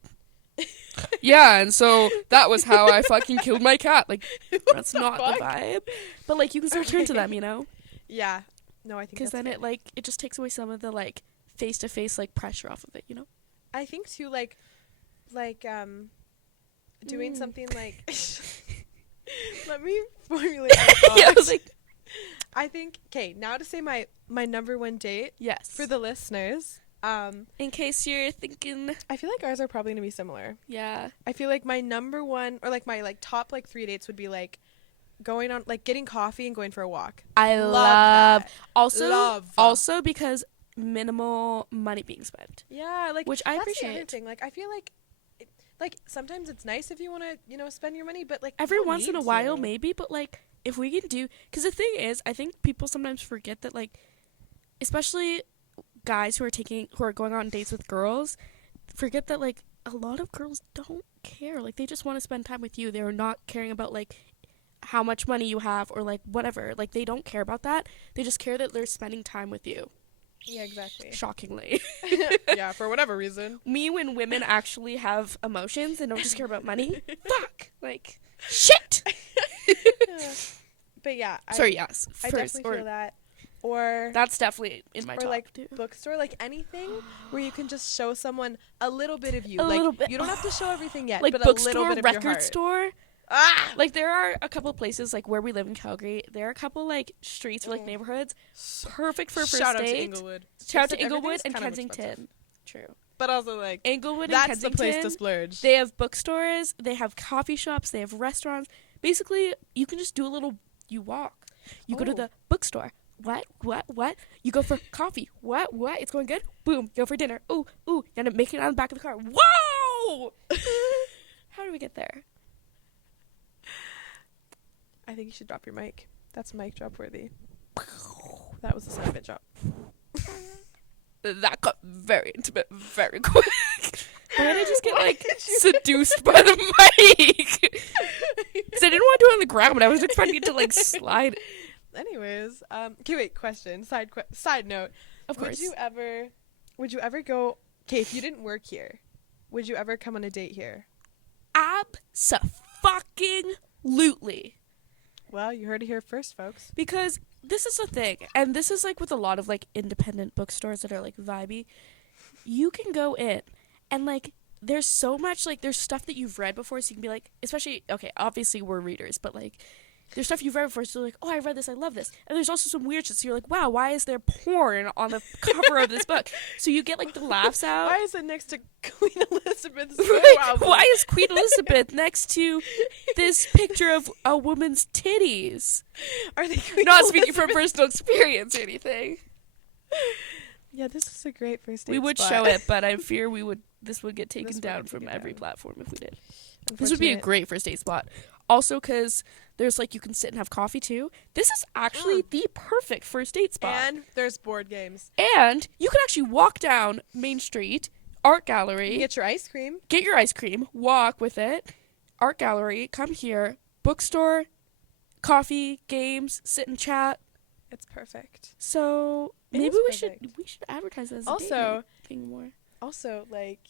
yeah, and so that was how I fucking killed my cat. Like, that's not the vibe. But, like, you can still turn to them, you know? Yeah. No, I think because then it, like, it just takes away some of the, like, face-to-face, like, pressure off of it, you know? I think, too, like doing something like... Let me formulate my thoughts. Yeah, I was like, I think, okay, now to say my number one date. yes. For the listeners. In case you're thinking. I feel like ours are probably going to be similar. Yeah. I feel like my number one, or like my like top like 3 dates would be like going on, like getting coffee and going for a walk. I love that. Also because minimal money being spent. Yeah, like which I that's appreciate. The other thing. Like I feel like like sometimes it's nice if you want to, spend your money, but like every once in a while maybe, but like if we can do, because the thing is, I think people sometimes forget that, like, especially guys who are going on dates with girls, forget that like a lot of girls don't care. Like they just want to spend time with you. They're not caring about like how much money you have or like whatever. Like they don't care about that. They just care that they're spending time with you. Yeah, exactly. Shockingly. Yeah, for whatever reason. Me, when women actually have emotions and don't just care about money. Fuck. Like, shit. But yeah. Yes. I definitely feel that. Or that's definitely in my top. Or like bookstore, like anything where you can just show someone a little bit of you. A like little bit. You don't have to show everything yet, like but bookstore, a little bit of record your heart. store. Ah! Like there are a couple of places like where we live in Calgary. There are a couple like streets or like neighborhoods perfect for a first Shout date. out to Inglewood. Shout out to Inglewood and Kensington. True. But also like Inglewood and that's Kensington. the place to splurge. They have bookstores. They have coffee shops. They have restaurants. Basically, you can just do a little. You walk. You go to the bookstore. What? You go for coffee. What? It's going good? Boom. Go for dinner. Ooh. You end up making it on the back of the car. Whoa! How do we get there? I think you should drop your mic. That's mic drop worthy. That was the sound of it drop. That got very intimate very quick. Why did I just get like seduced by the mic? Because I didn't want to do it on the ground, but I was expecting it to like slide. Anyways, okay, wait, question. Side note. Of course. Would you ever go, okay, if you didn't work here, would you ever come on a date here? Abso-fucking-lutely. Well, you heard it here first, folks. Because this is the thing, and this is like with a lot of like independent bookstores that are like vibey. You can go in and like there's so much like there's stuff that you've read before, so you can be like, especially, okay, obviously we're readers, but like there's stuff you've read before, so you're like, oh, I read this, I love this. And there's also some weird shit, so you're like, wow, why is there porn on the cover of this book? So you get like the laughs out. Why is it next to Queen Elizabeth's album? Why is Queen Elizabeth next to this picture of a woman's titties? Are they Queen Not Elizabeth? Speaking from personal experience or anything. Yeah, this is a great first date. We would spot. show it, but I fear this would get taken down from every platform if we did. This would be a great first date spot. Also, because there's like you can sit and have coffee too. This is actually the perfect first date spot. And there's board games. And you can actually walk down Main Street, art gallery. You get your ice cream. Walk with it, art gallery. Come here, bookstore, coffee, games, sit and chat. It's perfect. So maybe we should advertise this also thing more. Also, like,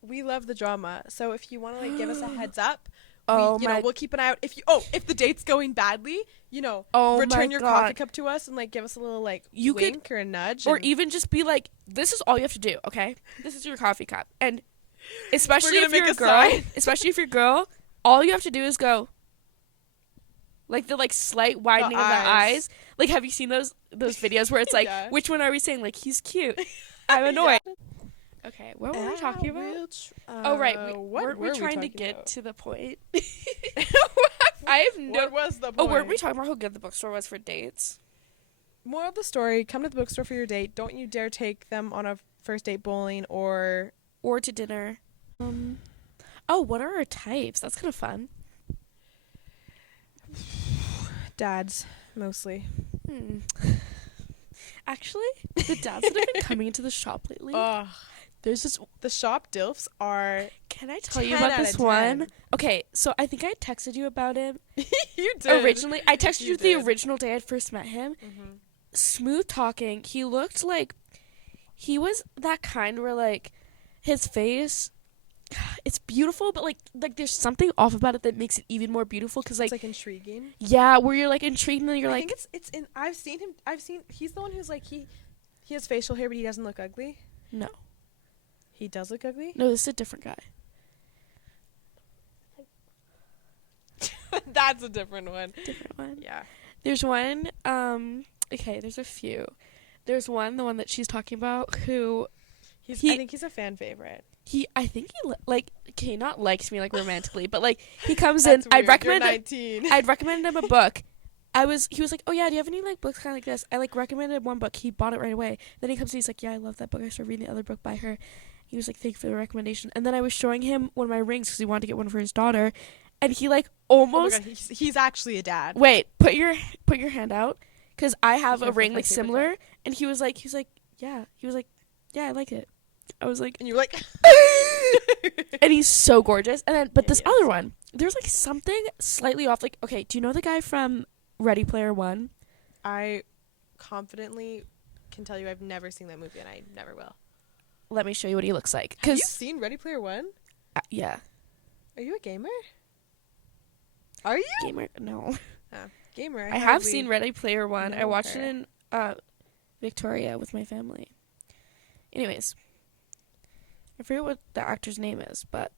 we love the drama. So if you want to like give us a heads up. We'll keep an eye out. If the date's going badly, return your coffee cup to us and like give us a little like wink or a nudge, or even just be like, "This is all you have to do, okay? This is your coffee cup." And especially if you're a girl, all you have to do is go, like the like slight widening of the eyes. Like, have you seen those videos where it's like, which one are we saying? Like, he's cute. I'm annoyed. Yeah. Okay, what were we talking about? Weren't we trying to get to the point? What was the point? Oh, weren't we talking about how good the bookstore was for dates? Moral of the story, come to the bookstore for your date. Don't you dare take them on a first date bowling or to dinner. What are our types? That's kind of fun. Dads, mostly. Actually, the dads that have been coming into the shop lately. There's this. The shop dilfs are. Can I tell you about this one? Okay, so I think I texted you about him. You did. Originally, I texted you the original day I first met him. Mm-hmm. Smooth talking. He looked like he was that kind where like his face, it's beautiful, but like there's something off about it that makes it even more beautiful because like it's like intriguing. Yeah, where you're like intrigued and then you're I like. think it's in. I've seen him. He's the one who's like he has facial hair, but he doesn't look ugly. No. He does look ugly? No, this is a different guy. That's a different one. Different one. Yeah. There's one. Okay, there's a few. There's the one that she's talking about, who I think he's a fan favorite. I think he not likes me like romantically, but like he comes That's in. weird. I'd recommend him a book. He was like, oh yeah, do you have any like books kind of like this? I like recommended one book. He bought it right away. Then he comes and he's like, yeah, I love that book. I started reading the other book by her. He was like, thank you for the recommendation. And then I was showing him one of my rings because he wanted to get one for his daughter, and he like almost. Oh my God, he's actually a dad. Wait, put your hand out, because I have a ring like similar, and he was like, yeah, I like it. I was like, and you were like, and he's so gorgeous. And then, but this other one, there's like something slightly off. Like, okay, do you know the guy from Ready Player One? I confidently can tell you I've never seen that movie, and I never will. Let me show you what he looks like. Have you seen Ready Player One? Yeah. Are you a gamer? Are you? Gamer? No. Oh, gamer. I have seen Ready Player One. No, I watched it in Victoria with my family. Anyways, I forget what the actor's name is, but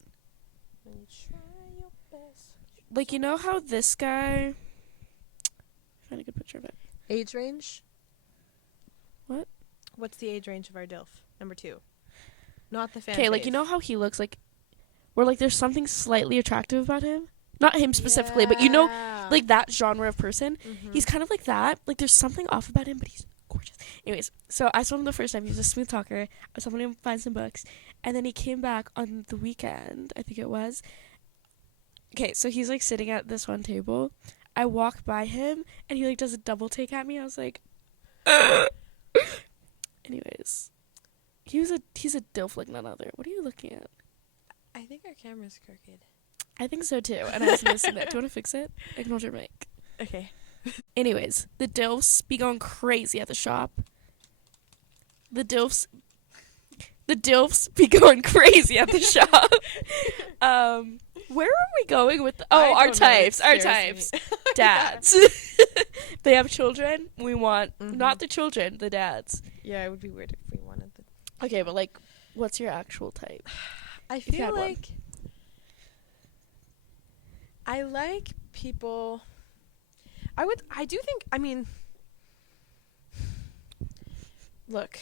like, you know how this guy, find a good picture of it. Age range? What? What's the age range of our DILF? Number 2. Not the fan. Okay, like, you know how he looks like, where like there's something slightly attractive about him? Not him specifically, but you know, like that genre of person. Mm-hmm. He's kind of like that. Like, there's something off about him, but he's gorgeous. Anyways, so I saw him the first time. He was a smooth talker. I was helping him find some books. And then he came back on the weekend, I think it was. Okay, so he's like sitting at this one table. I walk by him, and he like does a double take at me. I was like, anyways, he's a DILF like none other. What are you looking at? I think our camera's crooked. I think so too, and I was noticing that. Do you want to fix it? I can hold your mic. Okay. Anyways, the DILFs be going crazy at the shop. The DILFs be going crazy at the shop. Where are we going with our types? Dads. They have children. We want not the children, the dads. Yeah, it would be weird if we wanted the. Okay, but like, what's your actual type? I feel like I like people. I do think, I mean, look.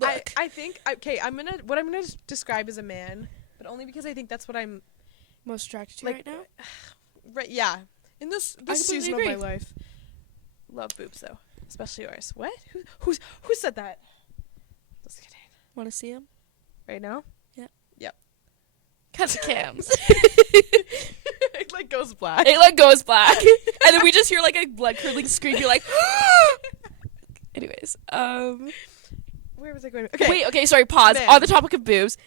I think, okay, what I'm gonna describe as a man, but only because I think that's what I'm most attracted to like, right now. Right, yeah. In this season agree. of my life. Love boobs though, especially yours. What? Who said that? Just kidding. Want to see him right now? Yeah. Yep. Cut the cams. It like goes black. And then we just hear like a blood curdling scream. You're like, anyways, where was I going? Okay. Wait, okay, sorry, pause. Man. On the topic of boobs,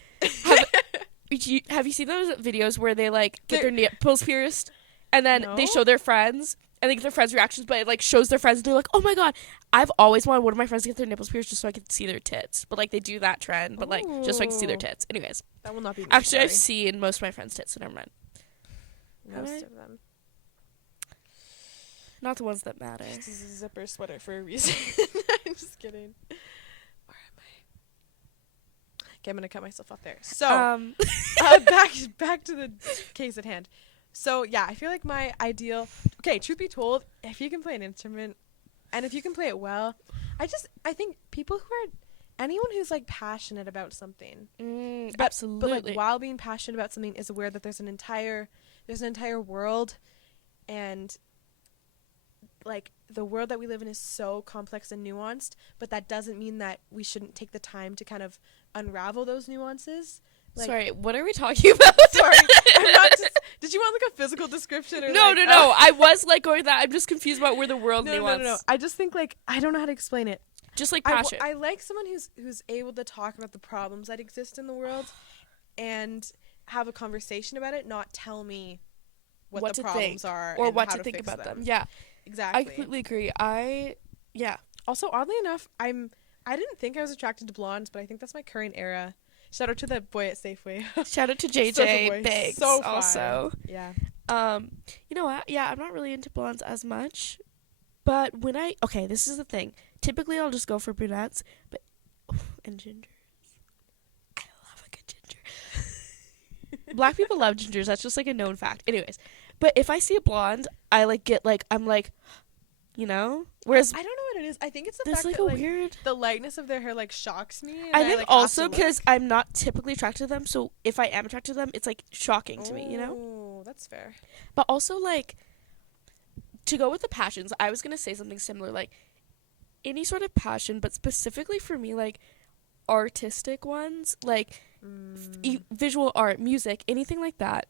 have you seen those videos where they like get their nipples pierced and then they show their friends and they get their friends' reactions, but it like shows their friends and they're like, oh my God, I've always wanted one of my friends to get their nipples pierced just so I can see their tits. But like they do that trend, but like just so I can see their tits. Anyways. That will not be me. Actually, sorry. I've seen most of my friends' tits, so never mind. Most of them. Not the ones that matter. This is a zipper sweater for a reason. I'm just kidding. Where am I? Okay, I'm gonna cut myself off there. So, back to the case at hand. So yeah, I feel like my ideal. Okay, truth be told, if you can play an instrument, and if you can play it well, I think people who are anyone who's like passionate about something, absolutely, but like while being passionate about something is aware that there's an entire world, and like the world that we live in is so complex and nuanced, but that doesn't mean that we shouldn't take the time to kind of unravel those nuances. Like, sorry, what are we talking about? Sorry, I'm not just, did you want like a physical description? Or No. I was like going that. I'm just confused about where the world nuance. No. I just think like I don't know how to explain it. Just like passion. I like someone who's able to talk about the problems that exist in the world and have a conversation about it, not tell me what the problems are or and what how to think fix about them. Yeah, exactly. I completely agree. Also, oddly enough, I didn't think I was attracted to blondes, but I think that's my current era. Shout out to that boy at Safeway. Shout out to JJ Biggs. So also. Yeah. You know what? Yeah, I'm not really into blondes as much. But this is the thing. Typically, I'll just go for brunettes, and gingers. I love a good ginger. Black people love gingers. That's just like a known fact. Anyways, but if I see a blonde, I like get like I'm like, you know. Whereas I don't know what it is. I think it's the there's fact like that a like weird. the lightness of their hair like shocks me. And I think like, also have to because look. I'm not typically attracted to them, so if I am attracted to them, it's like shocking to me, you know. Oh, that's fair. But also like to go with the passions, I was gonna say something similar, like any sort of passion, but specifically for me, like artistic ones, like visual art, music, anything like that,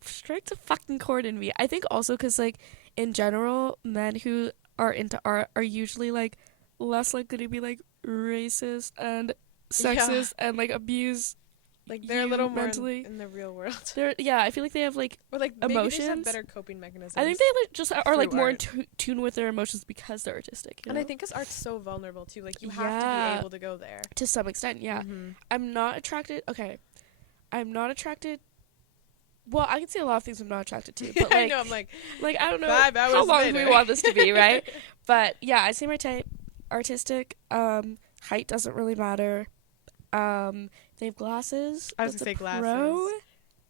strikes a fucking chord in me. I think also because like in general, men who are into art are usually like less likely to be like racist and sexist and like abuse like they're a little more mentally in the real world. I feel like they have like or like emotions. Maybe they just have better coping mechanisms. I think they like just are like more in art. tune with their emotions because they're artistic. You know? And I think because art's so vulnerable too. Like you have to be able to go there to some extent. Yeah, I'm not attracted. Okay, I'm not attracted. Well, I can say a lot of things I'm not attracted to, but like, I know, I'm like I don't know how long do we want this to be, right? But yeah, I say my type, artistic. Height doesn't really matter. They have glasses. I was gonna say glasses.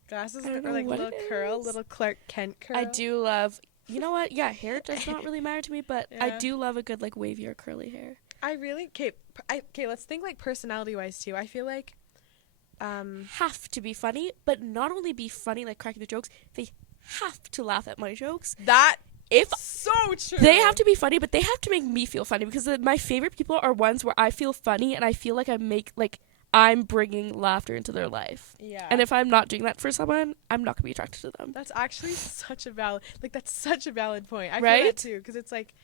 Glasses or like little curl, little Clark Kent curl. I do love. You know what? Yeah, hair does not really matter to me, but I do love a good like wavy or curly hair. I really okay. Let's think like personality wise too. I feel like have to be funny, but not only be funny like cracking the jokes. They have to laugh at my jokes. So true. They have to be funny, but they have to make me feel funny because my favorite people are ones where I feel funny and I feel like I'm bringing laughter into their life. Yeah. And if I'm not doing that for someone, I'm not gonna be attracted to them. That's actually such a valid point. I right? feel that too because it's like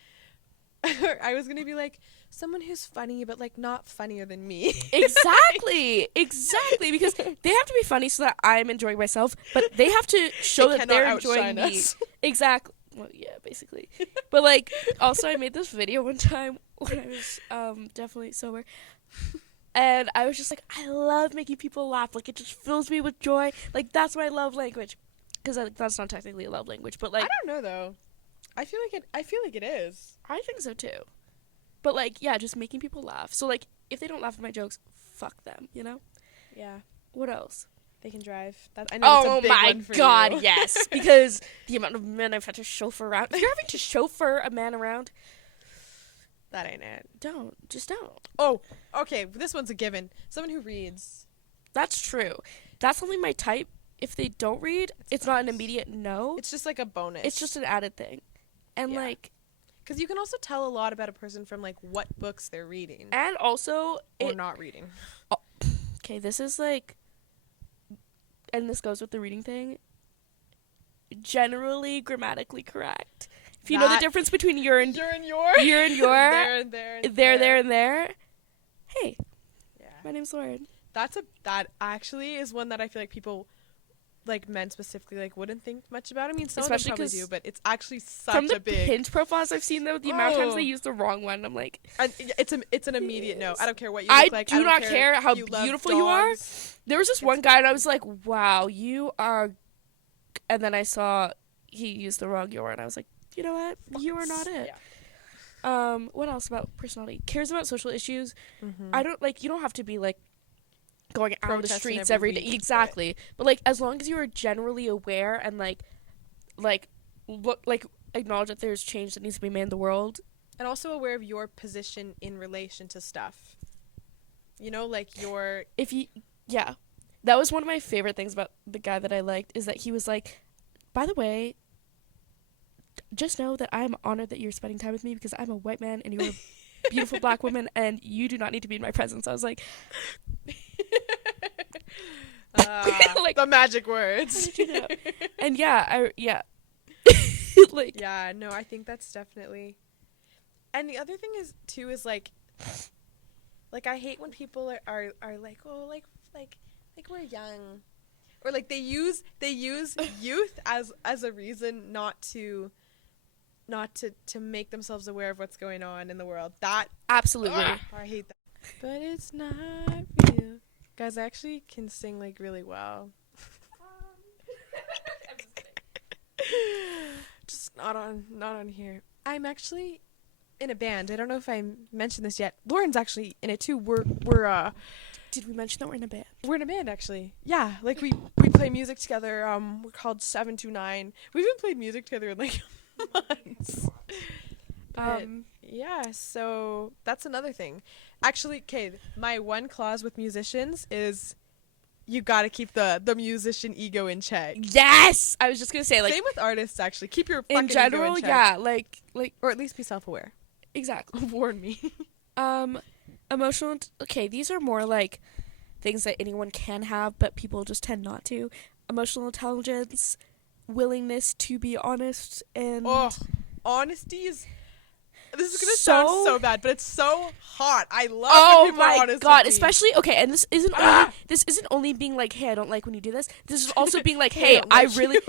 I was gonna be like someone who's funny but like not funnier than me. Exactly because they have to be funny so that I'm enjoying myself, but they have to show that they're enjoying me. Exactly. Well, yeah, basically. But like, also, I made this video one time when I was definitely sober, and I was just like, I love making people laugh. Like, it just fills me with joy. Like, that's my love language. Because that's not technically a love language, but like, I don't know though. I feel like it is. I think so too. But like, yeah, just making people laugh. So like, if they don't laugh at my jokes, fuck them. You know? Yeah. What else? They can drive. I know that's a big one for you. Yes. Because the amount of men I've had to chauffeur around. If you're having to chauffeur a man around, that ain't it. Just don't. Oh, okay. This one's a given. Someone who reads. That's true. That's only my type. If they don't read, it's not an immediate no. It's just like a bonus. It's just an added thing. And like, because you can also tell a lot about a person from like what books they're reading. And also or not reading. Okay, this is like, and this goes with the reading thing, generally grammatically correct. If you know the difference between you're and your, there and there. Hey, my name's Lauren. That actually is one that I feel like people, like men specifically, like wouldn't think much about. I mean, some especially of them probably do, but it's actually such from a big. From the Hinge profiles I've seen though, the amount of times they use the wrong one, I'm like, and it's an immediate no. I don't care what you look like. I do not care how beautiful you are. There was this one guy, and I was like, wow, you are. And then I saw he used the wrong your, and I was like, you know what, you are not it. Yeah. What else about personality? Cares about social issues. I don't like. You don't have to be like going out on the streets every day. Exactly. Right. But like, as long as you are generally aware and like acknowledge that there's change that needs to be made in the world, and also aware of your position in relation to stuff. You know, like that was one of my favorite things about the guy that I liked is that he was like, by the way, just know that I'm honored that you're spending time with me because I'm a white man and you're a beautiful black woman and you do not need to be in my presence. I was like, like the magic words. You know? And like no, I think that's definitely. And the other thing is too is like I hate when people are like, oh, like we're young, or like they use youth as a reason not to make themselves aware of what's going on in the world. That absolutely, I hate that. But it's not real. Guys, I actually can sing like really well. Just not on here. I'm actually in a band. I don't know if I mentioned this yet. Lauren's actually in it too. We're Did we mention that we're in a band? We're in a band, actually. Yeah, like we play music together. We're called 729. We've even played music together in like months. Yeah, so that's another thing. Actually, okay, my one clause with musicians is you gotta keep the musician ego in check. Yes! I was just gonna say, like... Same with artists, actually. Keep your fucking in general, ego in check. yeah, like... Or at least be self-aware. Exactly. Warn me. Emotional... Okay, these are more, like, things that anyone can have, but people just tend not to. Emotional intelligence, willingness to be honest, and... Oh, honesty is... This is gonna sound so bad, but it's so hot. I love when people are honest. Oh my god, especially and this isn't only being like, hey, I don't like when you do this. This is also being like, hey, I really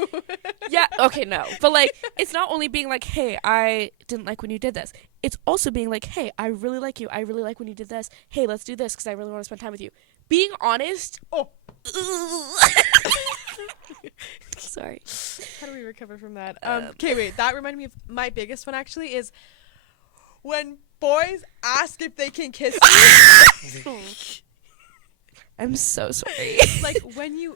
yeah, okay, no. But like it's not only being like, hey, I didn't like when you did this. It's also being like, hey, I really like you. I really like when you did this. Hey, let's do this cuz I really want to spend time with you. Being honest. Oh. Sorry. How do we recover from that? Okay, wait. That reminded me of my biggest one actually is when boys ask if they can kiss you. I'm so sorry. Like when you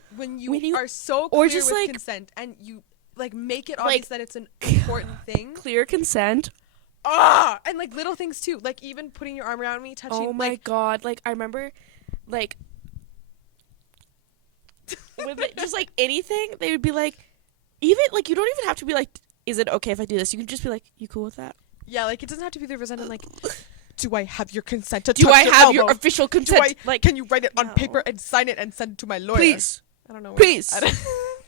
are so clear with like, consent and you like make it obvious that it's an important thing. Clear consent. And like little things too. Like even putting your arm around me, touching. Oh my god! Like I remember, like with just like anything, they would be like, even like you don't even have to be like, is it okay if I do this? You can just be like, you cool with that? Yeah, like it doesn't have to be the resentment. Like, do I have your consent to touch your elbow? Do I have your official consent? Like, can you write it on paper and sign it and send it to my lawyer? Please. I don't know. Please.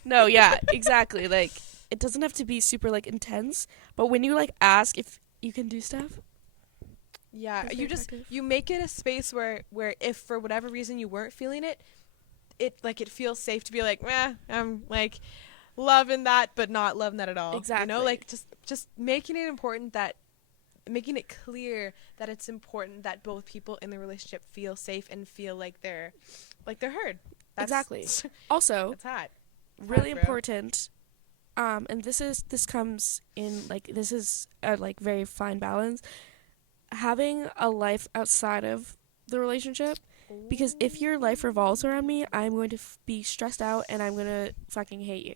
No, yeah, exactly. Like, it doesn't have to be super like intense, but when you like ask if you can do stuff. Yeah, you make it a space where if for whatever reason you weren't feeling it, it feels safe to be like, I'm like loving that, but not loving that at all. Exactly. You know, like just making it important that. Making it clear that it's important that both people in the relationship feel safe and feel like they're heard. Exactly. Also, that's hot. Really important. And this comes in like this is a like very fine balance. Having a life outside of the relationship, because if your life revolves around me, I'm going to be stressed out and I'm gonna fucking hate you.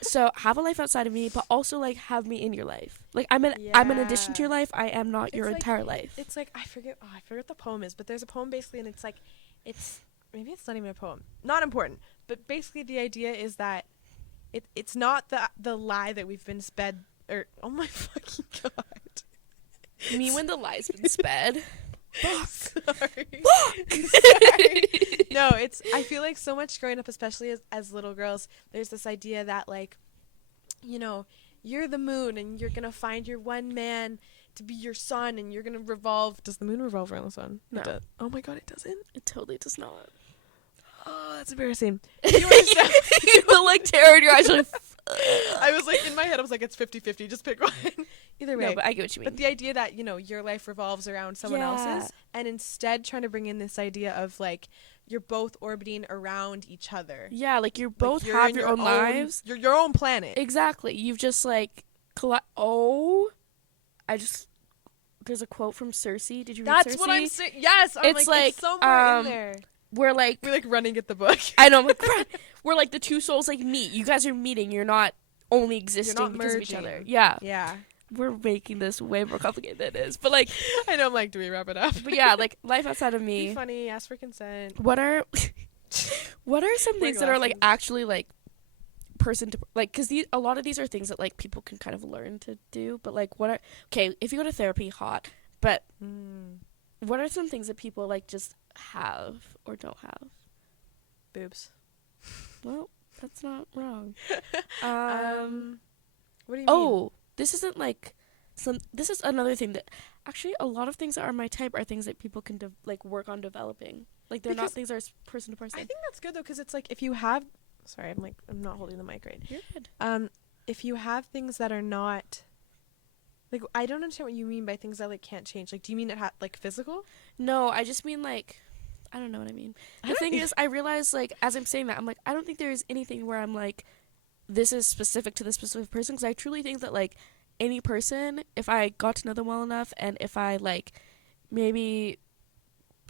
So have a life outside of me, but also like have me in your life. Like I'm an addition to your life. I am not your entire life. It's like I forget what the poem is, but there's a poem basically, and it's like maybe it's not even a poem. Not important, but basically the idea is that it's not the lie that we've been sped or oh my fucking god. You mean when the lie's been sped? Fuck. Sorry. Sorry. No, I feel like so much growing up, especially as little girls, there's this idea that like, you know, you're the moon and you're gonna find your one man to be your sun and you're gonna revolve. Does the moon revolve around the sun? No. Oh my god, it doesn't? It totally does not. Oh, that's embarrassing. You feel like terror in your eyes. Like, I was like, in my head, I was like, it's 50-50. Just pick one. Either way. No, but I get what you mean. But the idea that, you know, your life revolves around someone else's, and instead trying to bring in this idea of, like, you're both orbiting around each other. Yeah, like, you both have your own lives. You're your own planet. Exactly. You've just, like, there's a quote from Cersei. Did you read Cersei? That's what I'm saying. Yes. It's somewhere in there. We're like running at the book. I know. Like, we're like the two souls like meet. You guys are meeting. You're not only existing because of each other. Yeah. Yeah. We're making this way more complicated than it is. But like, I know. I'm like, do we wrap it up? But yeah, like life outside of me. Be funny. Ask for consent. What are some things that are like actually like person to like? Because a lot of these are things that like people can kind of learn to do. But like, if you go to therapy, hot. But what are some things that people like just have or don't have? Boobs. Well, that's not wrong. What do you mean? This isn't like this is another thing that actually a lot of things that are my type are things that people can like work on developing. Like they're not things that are person to person. I think that's good though, because it's like if you have I'm not holding the mic right. You're good. If you have things that are not like, I don't understand what you mean by things that like can't change. Like, do you mean it like physical? No, I just mean like, I don't know what I mean. The thing is, I realize like as I'm saying that, I'm like, I don't think there is anything where I'm like, this is specific to this specific person, because I truly think that like any person, if I got to know them well enough, and if I like maybe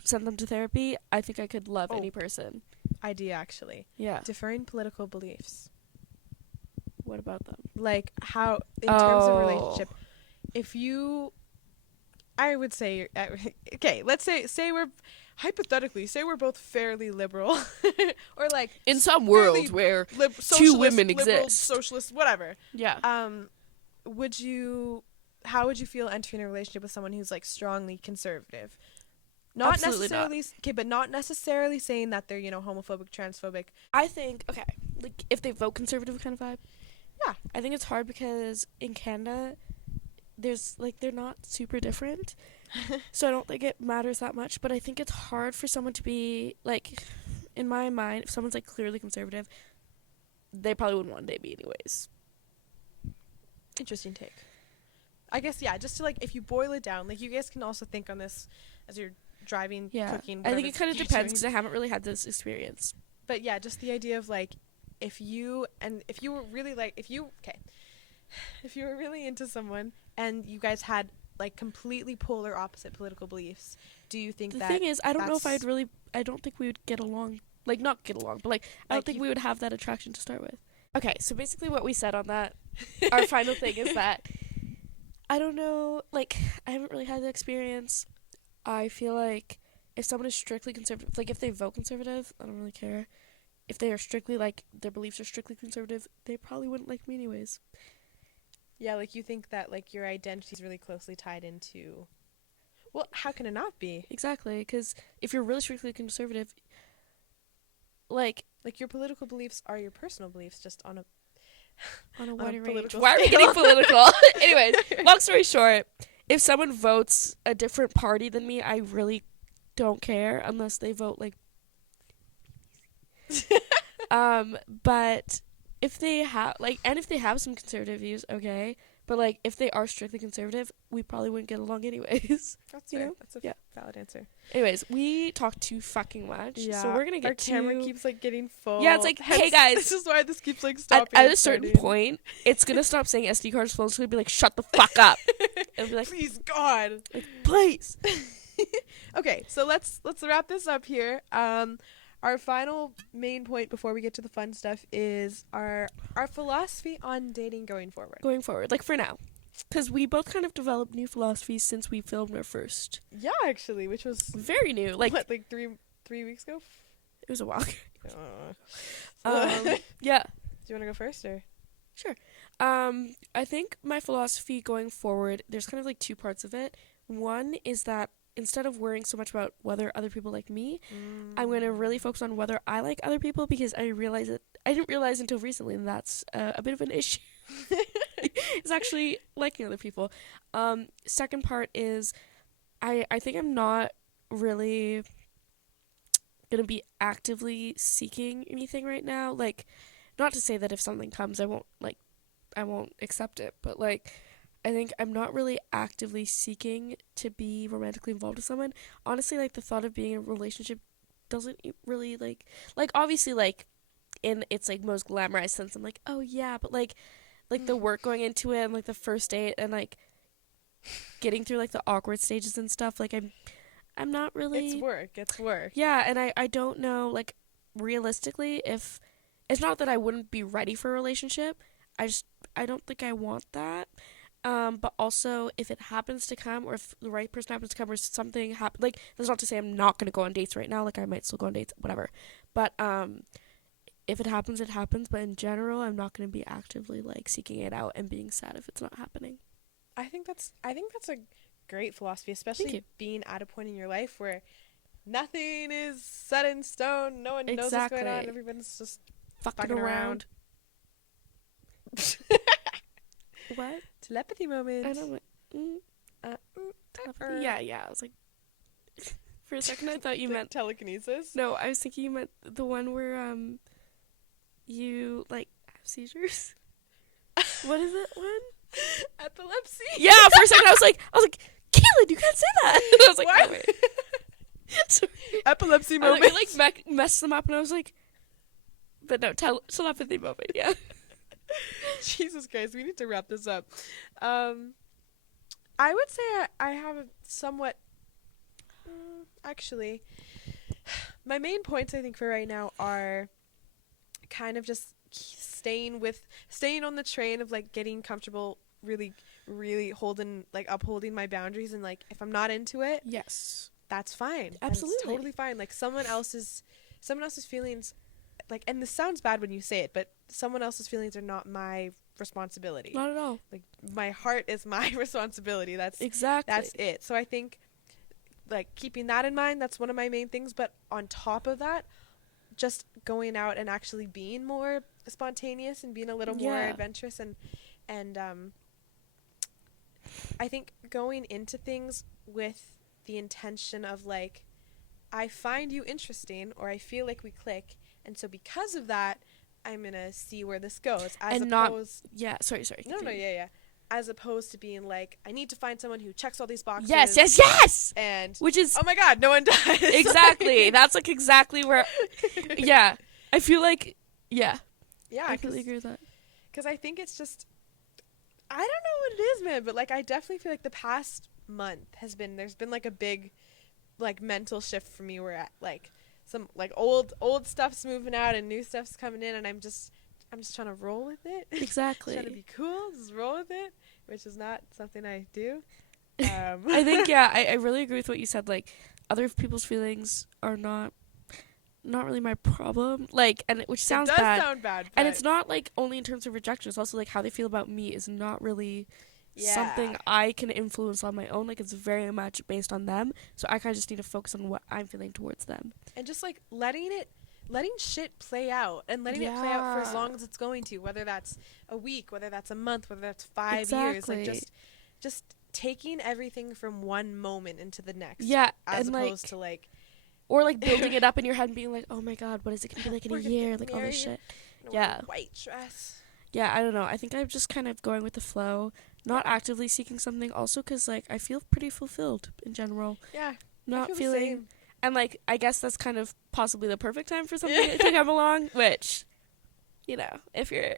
send them to therapy, I think I could love Oh. any person. Idea, actually. Yeah. Differing political beliefs. What about them? Like, how, in terms of relationship, if you, I would say, okay, let's say we're, hypothetically, say we're both fairly liberal, or like, in some world where two women liberal, exist. socialist, whatever. Yeah. How would you feel entering a relationship with someone who's like strongly conservative? Not Absolutely necessarily, not. okay, but not necessarily saying that they're, homophobic, transphobic. I think, okay, like, if they vote conservative kind of vibe. Yeah. I think it's hard because in Canada, there's, like, they're not super different. So I don't think it matters that much. But I think it's hard for someone to be, like, in my mind, if someone's, like, clearly conservative, they probably wouldn't want to date me anyways. Interesting take. I guess, yeah, just to, like, if you boil it down, like, you guys can also think on this as you're driving, cooking, I think it kind of depends because doing. I haven't really had this experience. But, yeah, just the idea of, like, if you were really, like, if you were really into someone and you guys had, like, completely polar opposite political beliefs, do you think the that... The thing is, I don't know if I don't think we would get along, like, not get along, but, like, I don't think we would have that attraction to start with. Okay, so basically what we said on that, our final thing is that, I don't know, like, I haven't really had the experience. I feel like if someone is strictly conservative, like, if they vote conservative, I don't really care. If they are strictly, like, their beliefs are strictly conservative, they probably wouldn't like me anyways. Yeah, like, you think that, like, your identity is really closely tied into... Well, how can it not be? Exactly, because if you're really strictly conservative, like... Like, your political beliefs are your personal beliefs, just on a wider range. Why Why are we getting political? Anyways, long story short, if someone votes a different party than me, I really don't care unless they vote, like... But if they have, like, and if they have some conservative views, okay, but, like, if they are strictly conservative, we probably wouldn't get along anyways. That's fair. That's a valid answer. Anyways, we talk too fucking much, so we're gonna get our camera keeps, like, getting full. Yeah, it's like, hey guys, this is why this keeps, like, stopping. At a certain point, it's gonna stop saying SD cards full. It's gonna be like, shut the fuck up. It'll be like, please God, like, please. Okay, so let's wrap this up here. Our final main point before we get to the fun stuff is our philosophy on dating going forward. Going forward, like, for now. Because we both kind of developed new philosophies since we filmed our first. Yeah, actually, which was... very new. Like, what, like 3 weeks ago? It was a while. Do Yeah. you want to go first, or...? Sure. I think my philosophy going forward, there's kind of, like, 2 parts of it. One is that instead of worrying so much about whether other people like me, I'm going to really focus on whether I like other people, because I didn't realize until recently, and that's a bit of an issue. It's actually liking other people. Second part is I think I'm not really going to be actively seeking anything right now. Like, not to say that if something comes, I won't accept it, but, like, I think I'm not really actively seeking to be romantically involved with someone. Honestly, like, the thought of being in a relationship doesn't really, like, obviously, like, in its, like, most glamorized sense, I'm like, oh, yeah, but, like, the work going into it, and, like, the first date, and, like, getting through, like, the awkward stages and stuff, like, I'm not really... It's work. Yeah, and I don't know, like, realistically, if... It's not that I wouldn't be ready for a relationship, I don't think I want that. But also, if it happens to come, or if the right person happens to come, or something happens, like, that's not to say I'm not going to go on dates right now, like, I might still go on dates, whatever, but, if it happens, it happens, but in general, I'm not going to be actively, like, seeking it out and being sad if it's not happening. I think that's a great philosophy, especially being at a point in your life where nothing is set in stone, no one knows what's going on, everyone's just fucking around. What? Telepathy moment. I don't know. Telepathy? Yeah. I was like, for a second I thought you meant telekinesis. No, I was thinking you meant the one where you, like, have seizures. What is it one? Epilepsy. Yeah, for a second I was like, Keelyn, you can't say that. I was like, what? Oh, wait. Sorry. Epilepsy moment. You, like, messed them up, and I was like, but no, telepathy moment. Yeah. Jesus Christ, we need to wrap this up. I would say I have a somewhat Actually, my main points I think for right now are kind of just staying on the train of like getting comfortable, really upholding my boundaries, and like if I'm not into it, yes, that's fine. Absolutely. That's totally fine. Like someone else's feelings, like, and this sounds bad when you say it, but someone else's feelings are not my responsibility. Not at all. Like my heart is my responsibility. That's it. So I think like keeping that in mind, that's one of my main things. But on top of that, just going out and actually being more spontaneous and being a little more adventurous, and I think going into things with the intention of like, I find you interesting, or I feel like we click, and so because of that, I'm gonna see where this goes. As opposed to being like, I need to find someone who checks all these boxes. Yes. And which is, oh my god, no one does. Exactly. That's like exactly where. Yeah, I feel like I completely agree with that. Because I think it's just, I don't know what it is, man, but like I definitely feel like the past month there's been like a big like mental shift for me where like some like old stuff's moving out and new stuff's coming in, and I'm just trying to roll with it. Exactly. Trying to be cool, just roll with it, which is not something I do. I think I really agree with what you said. Like, other people's feelings are not really my problem. Like, and which sounds bad. It does bad. sound bad. And it's not like only in terms of rejection. It's also like how they feel about me is not really something I can influence on my own. Like, it's very much based on them. So I kind of just need to focus on what I'm feeling towards them. And just like letting shit play out, and letting it play out for as long as it's going to, whether that's a week, whether that's a month, whether that's 5 years, like just taking everything from one moment into the next, as opposed to like, or like building it up in your head and being like, oh my god, what is it gonna be like in a year, like all this shit. White dress. I don't know, I think I'm just kind of going with the flow, not actively seeking something, also because like I feel pretty fulfilled in general, not feeling. And, like, I guess that's kind of possibly the perfect time for something to come along, which, you know, if you're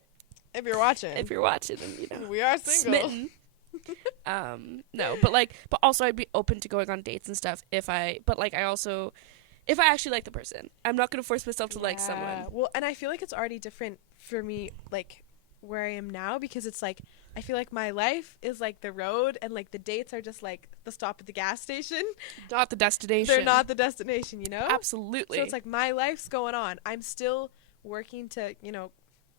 watching, then, you know, we are single. Smitten. No, but also I'd be open to going on dates and stuff if I actually like the person. I'm not going to force myself to like someone. Well, and I feel like it's already different for me, like, where I am now, because it's like, I feel like my life is like the road, and like the dates are just like the stop at the gas station. Not the destination. They're not the destination, you know? Absolutely. So it's like my life's going on. I'm still working to, you know,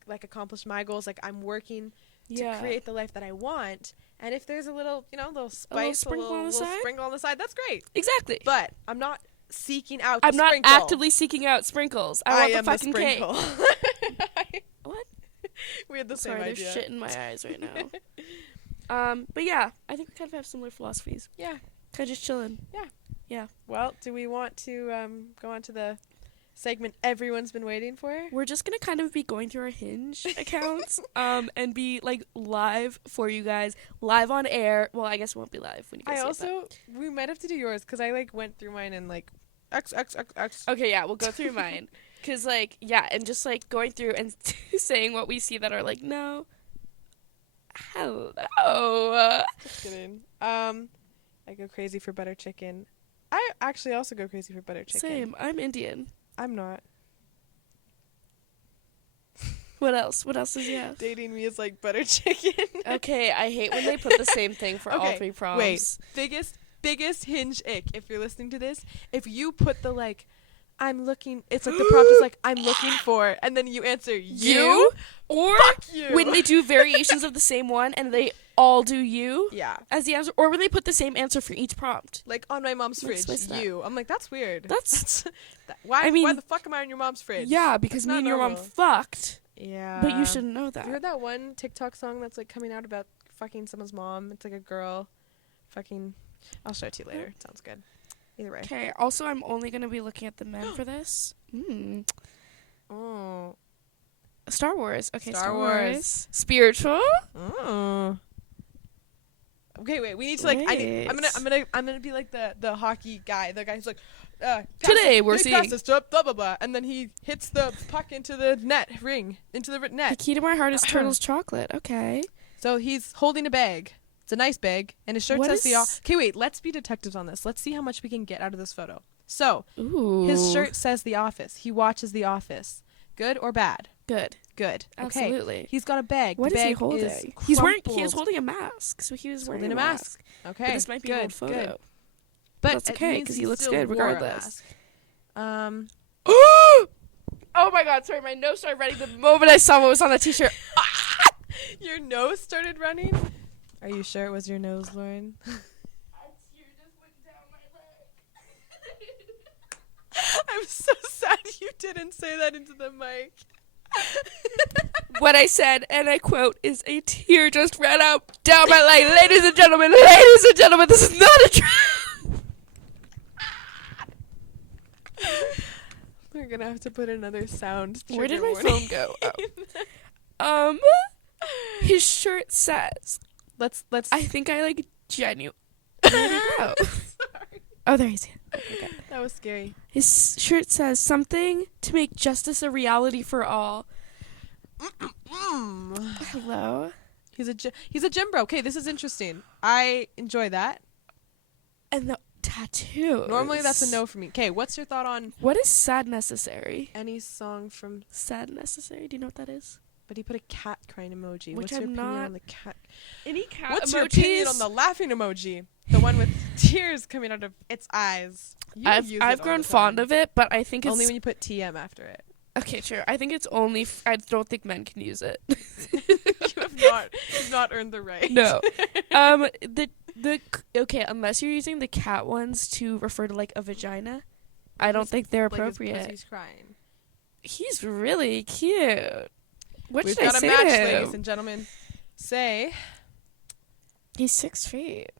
like accomplish my goals. Like I'm working to create the life that I want. And if there's a little, you know, little spice, a little sprinkle on the side, that's great. Exactly. But I'm not seeking out the sprinkle. I'm not actively seeking out sprinkles. I want the fucking sprinkle. Cake. What? We had the same idea. There's shit in my eyes right now. But yeah, I think we kind of have similar philosophies. Yeah. Kind of just chilling. Yeah. Well, do we want to go on to the segment everyone's been waiting for? We're just going to kind of be going through our Hinge accounts and be like live for you guys, live on air. Well, I guess it won't be live when you guys see it. We might have to do yours because I like went through mine and like X. Okay, yeah, we'll go through mine. Because, like, and just, like, going through and saying what we see that are, like, no. Hello. Just kidding. I go crazy for butter chicken. I actually also go crazy for butter chicken. Same. I'm Indian. I'm not. What else? What else does he have? Dating me is like butter chicken. Okay, I hate when they put the same thing for all three prompts. Wait, biggest Hinge ick. If you're listening to this, if you put the, like, I'm looking, it's like the prompt is like, I'm looking for, and then you answer, you? Or fuck you. When they do variations of the same one and they all do you as the answer, or when they put the same answer for each prompt. Like, on my mom's fridge, you. I'm like, that's weird. That's why the fuck am I on your mom's fridge? Yeah, because me and your mom fucked. Yeah. But you shouldn't know that. You heard that one TikTok song that's, like, coming out about fucking someone's mom? It's like a girl fucking, I'll show it to you later. It sounds good. Either way. Okay, also I'm only going to be looking at the men for this. Oh. Star Wars. Okay, Star Wars. Spiritual? Oh. Okay, wait. We need to, like, I'm gonna be like the hockey guy. The guy who's like, today we're seeing pass this to blah blah blah, and then he hits the puck into the net. The key to my heart is Turtle's chocolate. Okay. So he's holding a bag. It's a nice bag. And his shirt What says the... is- Okay, wait. Let's be detectives on this. Let's see how much we can get out of this photo. So, Ooh. his shirt says The Office. He watches The Office. Good or bad? Good. Good. Okay. Absolutely. He's got a bag. What the is he bag holding? is He was crumpled. holding a mask. So he was He's wearing holding a a mask. Okay. But this might be an old photo. Good. But But that's it okay means because he he looks still good wore a regardless. mask. Oh my god, sorry, my nose started running the moment I saw what was on the t-shirt. Your nose started running? Are you sure it was your nose, Lauren? A tear just went down my leg. I'm so sad you didn't say that into the mic. What I said, and I quote, is a tear just ran out down my leg. Ladies and gentlemen, this is not a dream. We're gonna have to put another sound. Where did trigger my warning. phone go? Oh. His shirt says, Let's. I think I like genuine. Sorry. Oh, there he's. Okay. That was scary. His shirt says something to make justice a reality for all. Hello. He's a gym bro. Okay, this is interesting. I enjoy that. And the tattoo. Normally that's a no for me. Okay, what's your thought on What is sad necessary? any song from? Sad necessary. Do you know what that is? But he put a cat crying emoji. Which What's your I'm opinion not- on the cat? Any cat What's your opinion on the laughing emoji? The one with tears coming out of its eyes. You use it I've all grown the fond time. of it, but I think it's Only when you put TM after it. okay. Sure, I think it's only. I don't think men can use it. You've not earned the right. No. Okay, unless you're using the cat ones to refer to like a vagina, I don't think they're Like his appropriate. pussy's crying. He's really cute. What We've should I got a say match, to him? ladies and gentlemen. Say. He's 6 feet.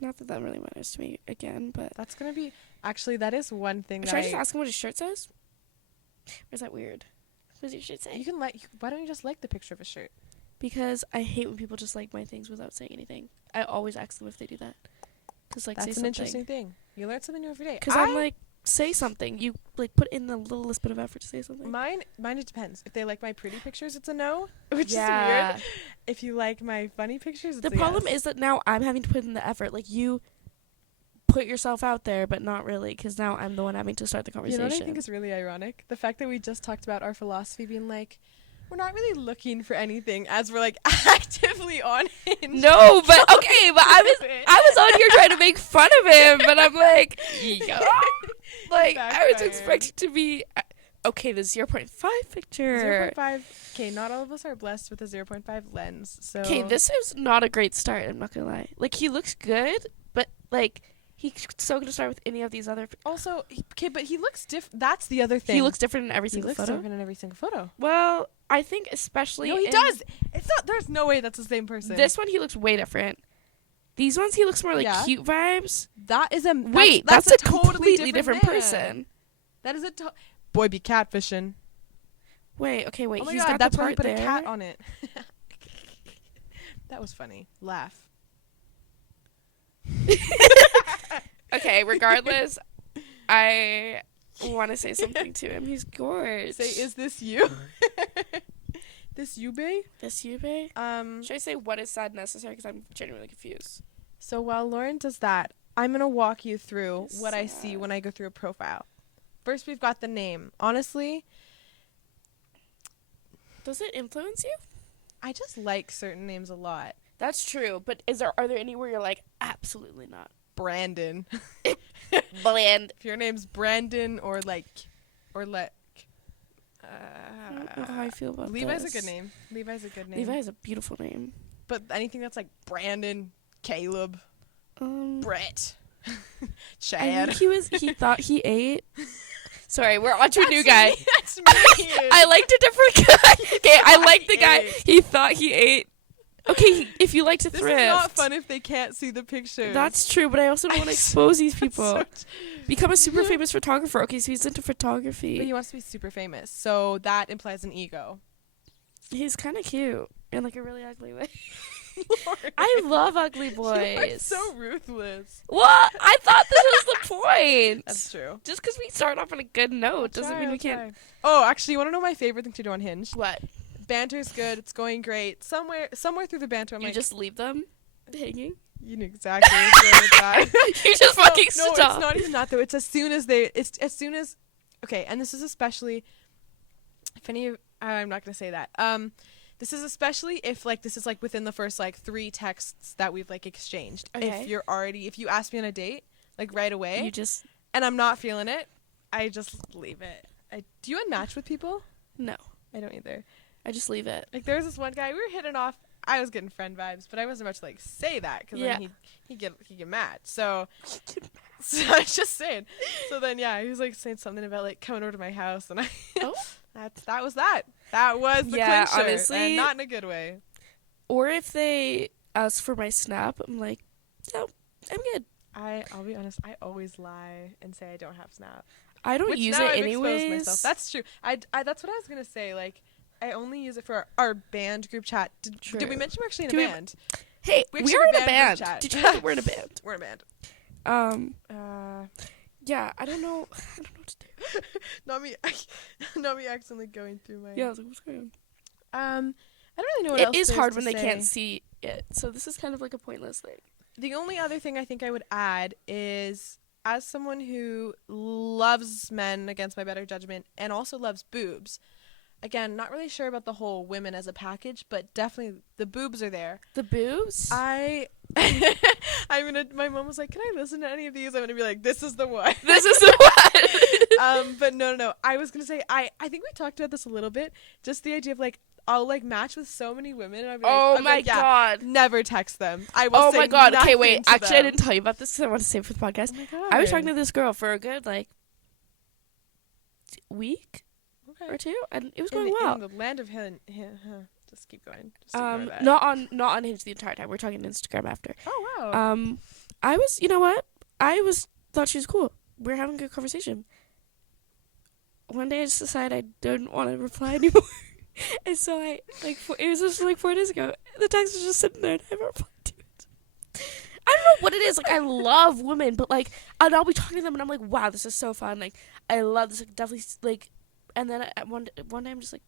Not that really matters to me again, but That's gonna be. Actually, that is one thing should that I just ask him what his shirt says? Or is that weird? What does your shirt say? You can like. Why don't you just like the picture of a shirt? Because I hate when people just like my things without saying anything. I always ask them if they do that. Cause like say That's an something. interesting thing. You learn something new every day. Because I'm like, say something. You like put in the littlest bit of effort to say something. Mine. It depends. If they like my pretty pictures, it's a no, which Yeah. is weird. If you like my funny pictures, it's The a problem yes. is that now I'm having to put in the effort. Like you put yourself out there, but not really, because now I'm the one having to start the You conversation. know what I think is really ironic? The fact that we just talked about our philosophy being like, we're not really looking for anything, as we're like actively on Hinge. No, but okay, but I was on here trying to make fun of him, but I'm like, yeah. Like I was Backfired. expecting to be okay. The 0.5 picture. 0.5. Okay, not all of us are blessed with a 0.5 lens. So Okay, this is not a great start. I'm not gonna lie. Like he looks good, but like he's so gonna start with any of these other. also okay, but he looks different. That's the other thing. He looks different in every He single looks photo. different in every single photo. Well, I think especially. No, he in does. It's not. There's no way that's the same person. This one he looks way different. These ones he looks more like Yeah. cute vibes. that is a Wait, that's that's a totally completely different man. person. That is boy be catfishing. Wait, okay, wait. Oh my He's God, got that's the why he part put there. a cat on it. That was funny. Laugh. Okay, regardless, I want to say something to him. He's gorgeous. Say, is this you? This you, bae? this you, babe? Should I say what is sad necessary? Because I'm genuinely confused. So while Lauren does that, I'm going to walk you through what I see Sad. when I go through a profile. First, we've got the name. Honestly, Does it influence you? I just like certain names a lot. That's true, but are there any where you're like, absolutely not? Brandon. Bland. If your name's Brandon or I I don't know how I feel about Levi's this. a good name. Levi's a good name. Levi is a beautiful name. But anything that's like Brandon, Caleb, Brett, I Chad. think he thought he ate. Sorry, we're on to a new guy. That's me. I liked a different guy. Okay, I liked the guy. ate. He thought he ate. Okay, if you like to This thrift. is not fun if they can't see the picture. That's true, but I also don't want to expose these people. Become a super famous photographer. Okay, so he's into But photography. he wants to be super famous, so that implies an ego. He's kind of cute in like a really ugly way. I love ugly You are boys. so ruthless. What? I thought this was the point. That's true. Just because we start off on a good note doesn't mean we can't. Oh, actually, you want to know my favorite thing to do on Hinge? What? Banter's good. It's going great. Somewhere through the banter, I'm You like, just leave them? Hanging? You knew exactly where it's at. You just fucking No, stop. it's not even that though. It's as soon as okay, and this is especially if any of I'm not gonna say that. This is especially if like this is like within the first like 3 texts that we've like exchanged. Okay. If you ask me on a date like right away, You just and I'm not feeling it, I just leave it. Do you unmatch with people? no. I don't either. I just leave it. Like there was this one guy we were hitting off. I was getting friend vibes, but I wasn't about to like say that because then he'd get mad. So I was just saying. So then he was like saying something about like coming over to my house, and that was that. That was the clincher, honestly, and not in a good way. Or if they ask for my snap, I'm like, no, I'm good. I'll be honest. I always lie and say I don't have Snap. I don't use it anyways. Myself. That's true. I that's what I was gonna say. Like, I only use it for our band group chat. Did we mention we're actually in a band? Hey, we are in a band. Did you know that we're in a band? We're in a band. Yeah, I don't know what to do. not me accidentally going through my. Yeah, I was like, what's going on? I don't really know what else. It is hard when say. they can't see it, so this is kind of like a pointless thing. The only other thing I think I would add is, as someone who loves men against my better judgment and also loves boobs, again, not really sure about the whole women as a package, but definitely the boobs are there. The boobs? My mom was like, can I listen to any of these? I'm gonna be like, this is the one. This is the one. But no. I was gonna say, I think we talked about this a little bit. Just the idea of like, I'll like match with so many women. And I'll be like, God. Never text them. I will say my God. Okay, wait. Actually, I didn't tell you about this because I want to save it for the podcast. Oh my God. I was talking to this girl for a good like week or two, and it was going well. In the land of just keep going. Just ignore that. Not on Hinge the entire time. We're talking Instagram after. Oh wow. I was, thought she was cool. We were having a good conversation. One day I just decided I didn't want to reply anymore. And so it was just like 4 days ago. The text was just sitting there and I haven't replied to it. I don't know what it is. Like, I love women, but like, and I'll be talking to them and I'm like, wow, this is so fun. Like, I love this. Like, definitely, like, and then one day I'm just like,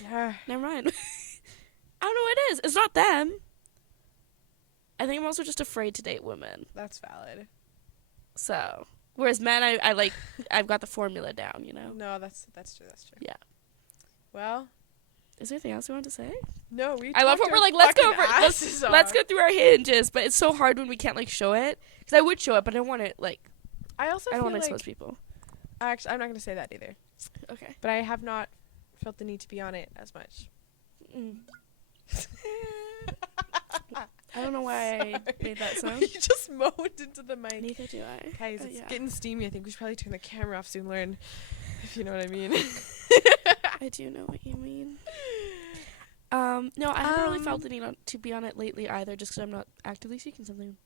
yeah, never mind. I don't know what it is. It's not them. I think I'm also just afraid to date women. That's valid. So, whereas men, I like, I've got the formula down, you know? No, that's true. Yeah. Well, is there anything else you want to say? No, I love what we're like, let's go through our hinges, but it's so hard when we can't like show it. Because I would show it, but I don't want to like, I don't want to expose people. Actually, I'm not going to say that either. Okay. But I have not felt the need to be on it as much. I don't know why I made that sound. You just moaned into the mic. Neither do I. Guys, it's getting steamy. I think we should probably turn the camera off soon, Lauren. If you know what I mean. I do know what you mean. No, I haven't really felt the need to be on it lately either, just because I'm not actively seeking something.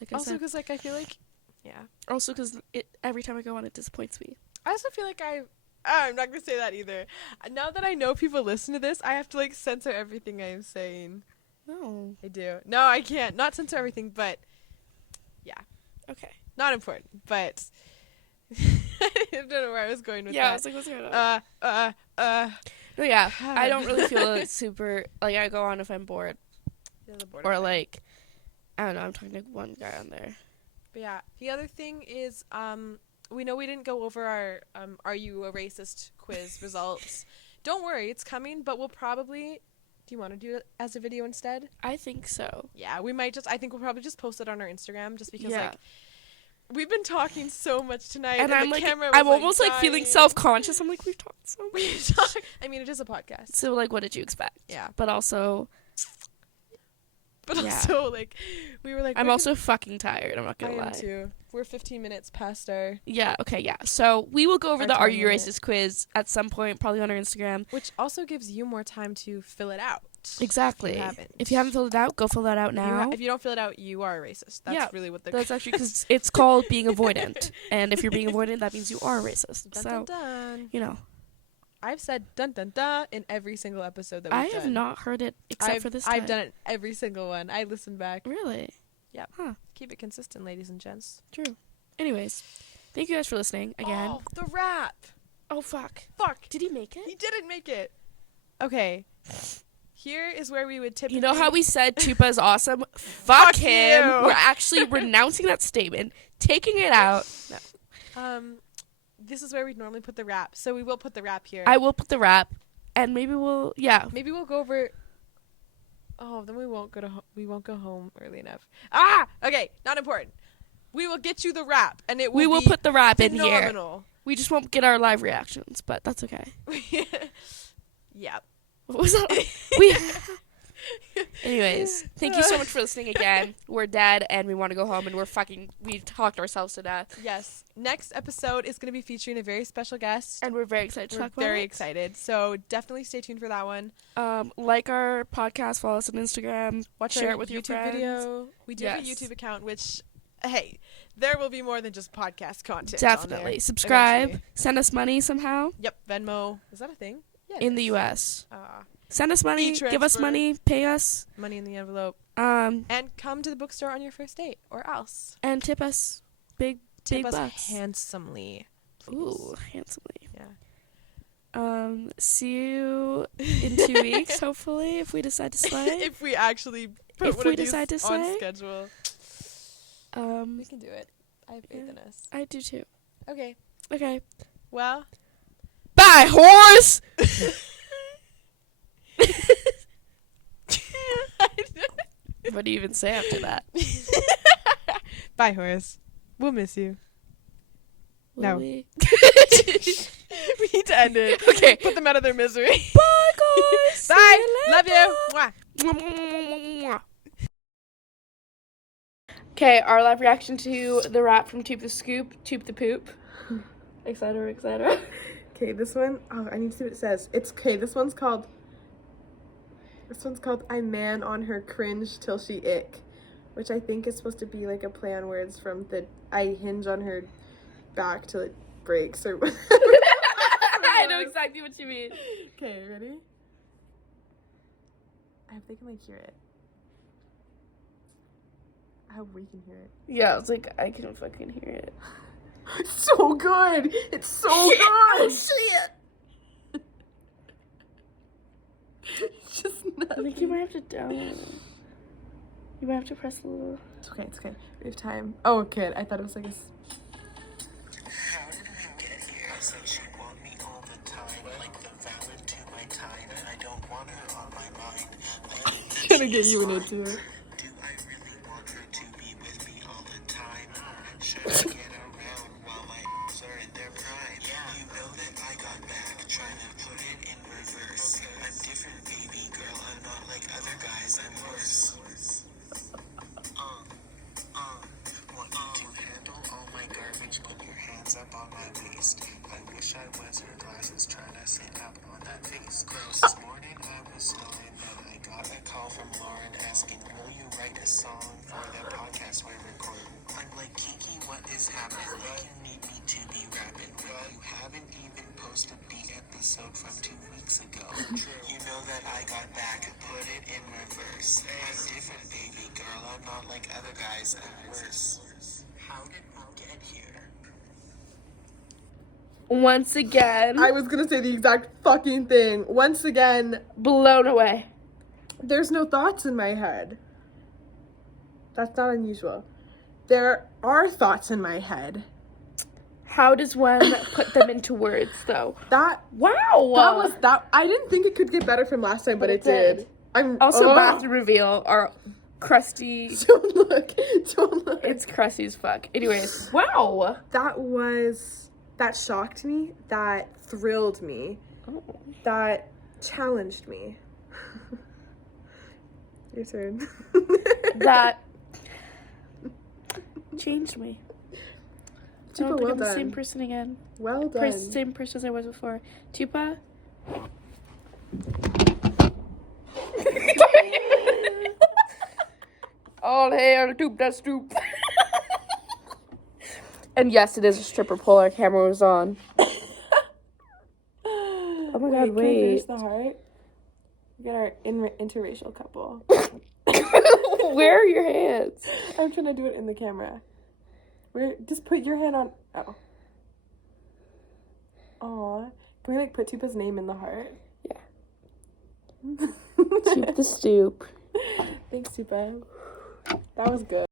Like also, because like I feel like, yeah. Also, because every time I go on, it disappoints me. I also feel like I'm not gonna say that either. Now that I know people listen to this, I have to like censor everything I am saying. No. I do. No, I can't. Not censor everything, but yeah. Okay. Not important, but I don't know where I was going with that. Yeah, I was like, what's going on? No, yeah. I don't really feel super, like, I go on if I'm bored. Or, like, I don't know, I'm talking to one guy on there. But yeah, the other thing is, we know we didn't go over our, Are You a Racist quiz results. Don't worry, it's coming, but we'll probably... Do you want to do it as a video instead? I think so. Yeah, we might I think we'll probably just post it on our Instagram just because, like, we've been talking so much tonight. And I'm like, I'm almost, like, feeling self-conscious. I'm like, we've talked so much. I mean, it is a podcast. So, like, what did you expect? Yeah. But also, like, we were like... I'm also fucking tired, I'm not gonna lie. I am too. We're 15 minutes past our... Yeah, okay, yeah. So, we will go over the Are You Racist quiz at some point, probably on our Instagram. Which also gives you more time to fill it out. Exactly. If you haven't filled it out, go fill that out now. If you don't fill it out, you are a racist. That's really what the... That's actually because it's called being avoidant. And if you're being avoidant, that means you are a racist. Dun, so, dun, dun. You know. I've said dun dun dun in every single episode that we've done. I have not heard it except for this time. I've done it every single one. I listened back. Really? Yep. Huh. Keep it consistent, ladies and gents. True. Anyways, thank you guys for listening again. Oh, the rap. Oh, fuck. Fuck. Did he make it? He didn't make it. Okay. Here is where we would typically... You know how we said Tupa is awesome? Fuck him. you. We're actually renouncing that statement, taking it out. No. This is where we'd normally put the wrap. So we will put the wrap here. I will put the wrap, and maybe we'll, Maybe we'll go over... Oh, then we won't go home early enough. Okay, not important. We will get you the wrap, and we will put the wrap in phenomenal. here. We just won't get our live reactions, but that's okay. Yeah. What was that? Anyways, thank you so much for listening again. We're dead, and we want to go home, and we talked ourselves to death. Yes. Next episode is going to be featuring a very special guest. And we're very excited to talk about it. Very excited. So definitely stay tuned for that one. Like our podcast, follow us on Instagram, share it with YouTube your friends. video. We do have a YouTube account, which, hey, there will be more than just podcast content. Definitely. Subscribe. Eventually. Send us money somehow. Yep. Venmo. Is that a thing? Yeah. In the U.S. Send us money. Give us money. Pay us. Money in the envelope. And come to the bookstore on your first date, or else. And tip us big bucks. Handsomely. Please. Ooh, handsomely. Yeah. See you in 2 weeks, hopefully, if we decide to slay. If we actually put one of these on schedule. We can do it. I have faith in us. I do too. Okay. Well. Bye, horse! What do you even say after that? Bye, Horace. We'll miss you. Will we? We need to end it. Okay. Put them out of their misery. Bye, guys. Bye. Love you. Mwah. Okay, our live reaction to the rap from Toop the Scoop, Toop the Poop, etc., etc. Okay, this one, I need to see what it says. This one's called I Man on Her Cringe Till She Ick, which I think is supposed to be like a play on words from the I hinge on her back till it breaks or whatever. I know exactly what you mean. Okay, ready? I hope they can like hear it. I hope we can hear it. Yeah, it's like I can fucking hear it. It's so good! It's so good! Oh shit! Just nothing. I think you might have to download it. You might have to press a little. It's okay. We have time. Oh, good. I thought it was like a... How did we get here? Said she want me all the time, like the valid to my time, and I don't want her on my mind. Gonna get you into it. Do I really want her to be with me all the time? Should I get around while my are in their prime? You know that I got back, trying to put it in reverse. I'm different, baby girl. I'm not like other guys. I'm worse. Want you to handle all my garbage? Put your hands up on my waist. I wish I was her glasses, trying to sit up on that face. This morning I was stoned, and I got a call from Lauren asking, will you write a song for the podcast we're recording? I'm like, Kiki, what is happening? You need me to be rapping, but you haven't even posted the episode from 2 weeks ago. You know that I got back, put it in reverse. I'm different, baby girl. I'm not like other guys. I'm worse. How did we get here? Once again, I was gonna say the exact fucking thing. Once again, blown away. There's no thoughts in my head. That's not unusual. There are thoughts in my head. How does one put them into words, though? Wow. I didn't think it could get better from last time, but it did. Bathroom reveal are crusty. Don't look. It's crusty as fuck. Anyways, wow. That shocked me. That thrilled me. Oh. That challenged me. Your turn. That changed me. I don't think well I'm the done. same person again. Well done. Same person as I was before. Tupa. All hail to that stoop. And yes, it is a stripper pole. Our camera was on. Oh my god, wait. Can I finish the heart? We got our interracial couple. Where are your hands? I'm trying to do it in the camera. Just put your hand on... Oh. Aw. Can we, put Tupa's name in the heart? Yeah. Stoop the stoop. Thanks, Super. That was good.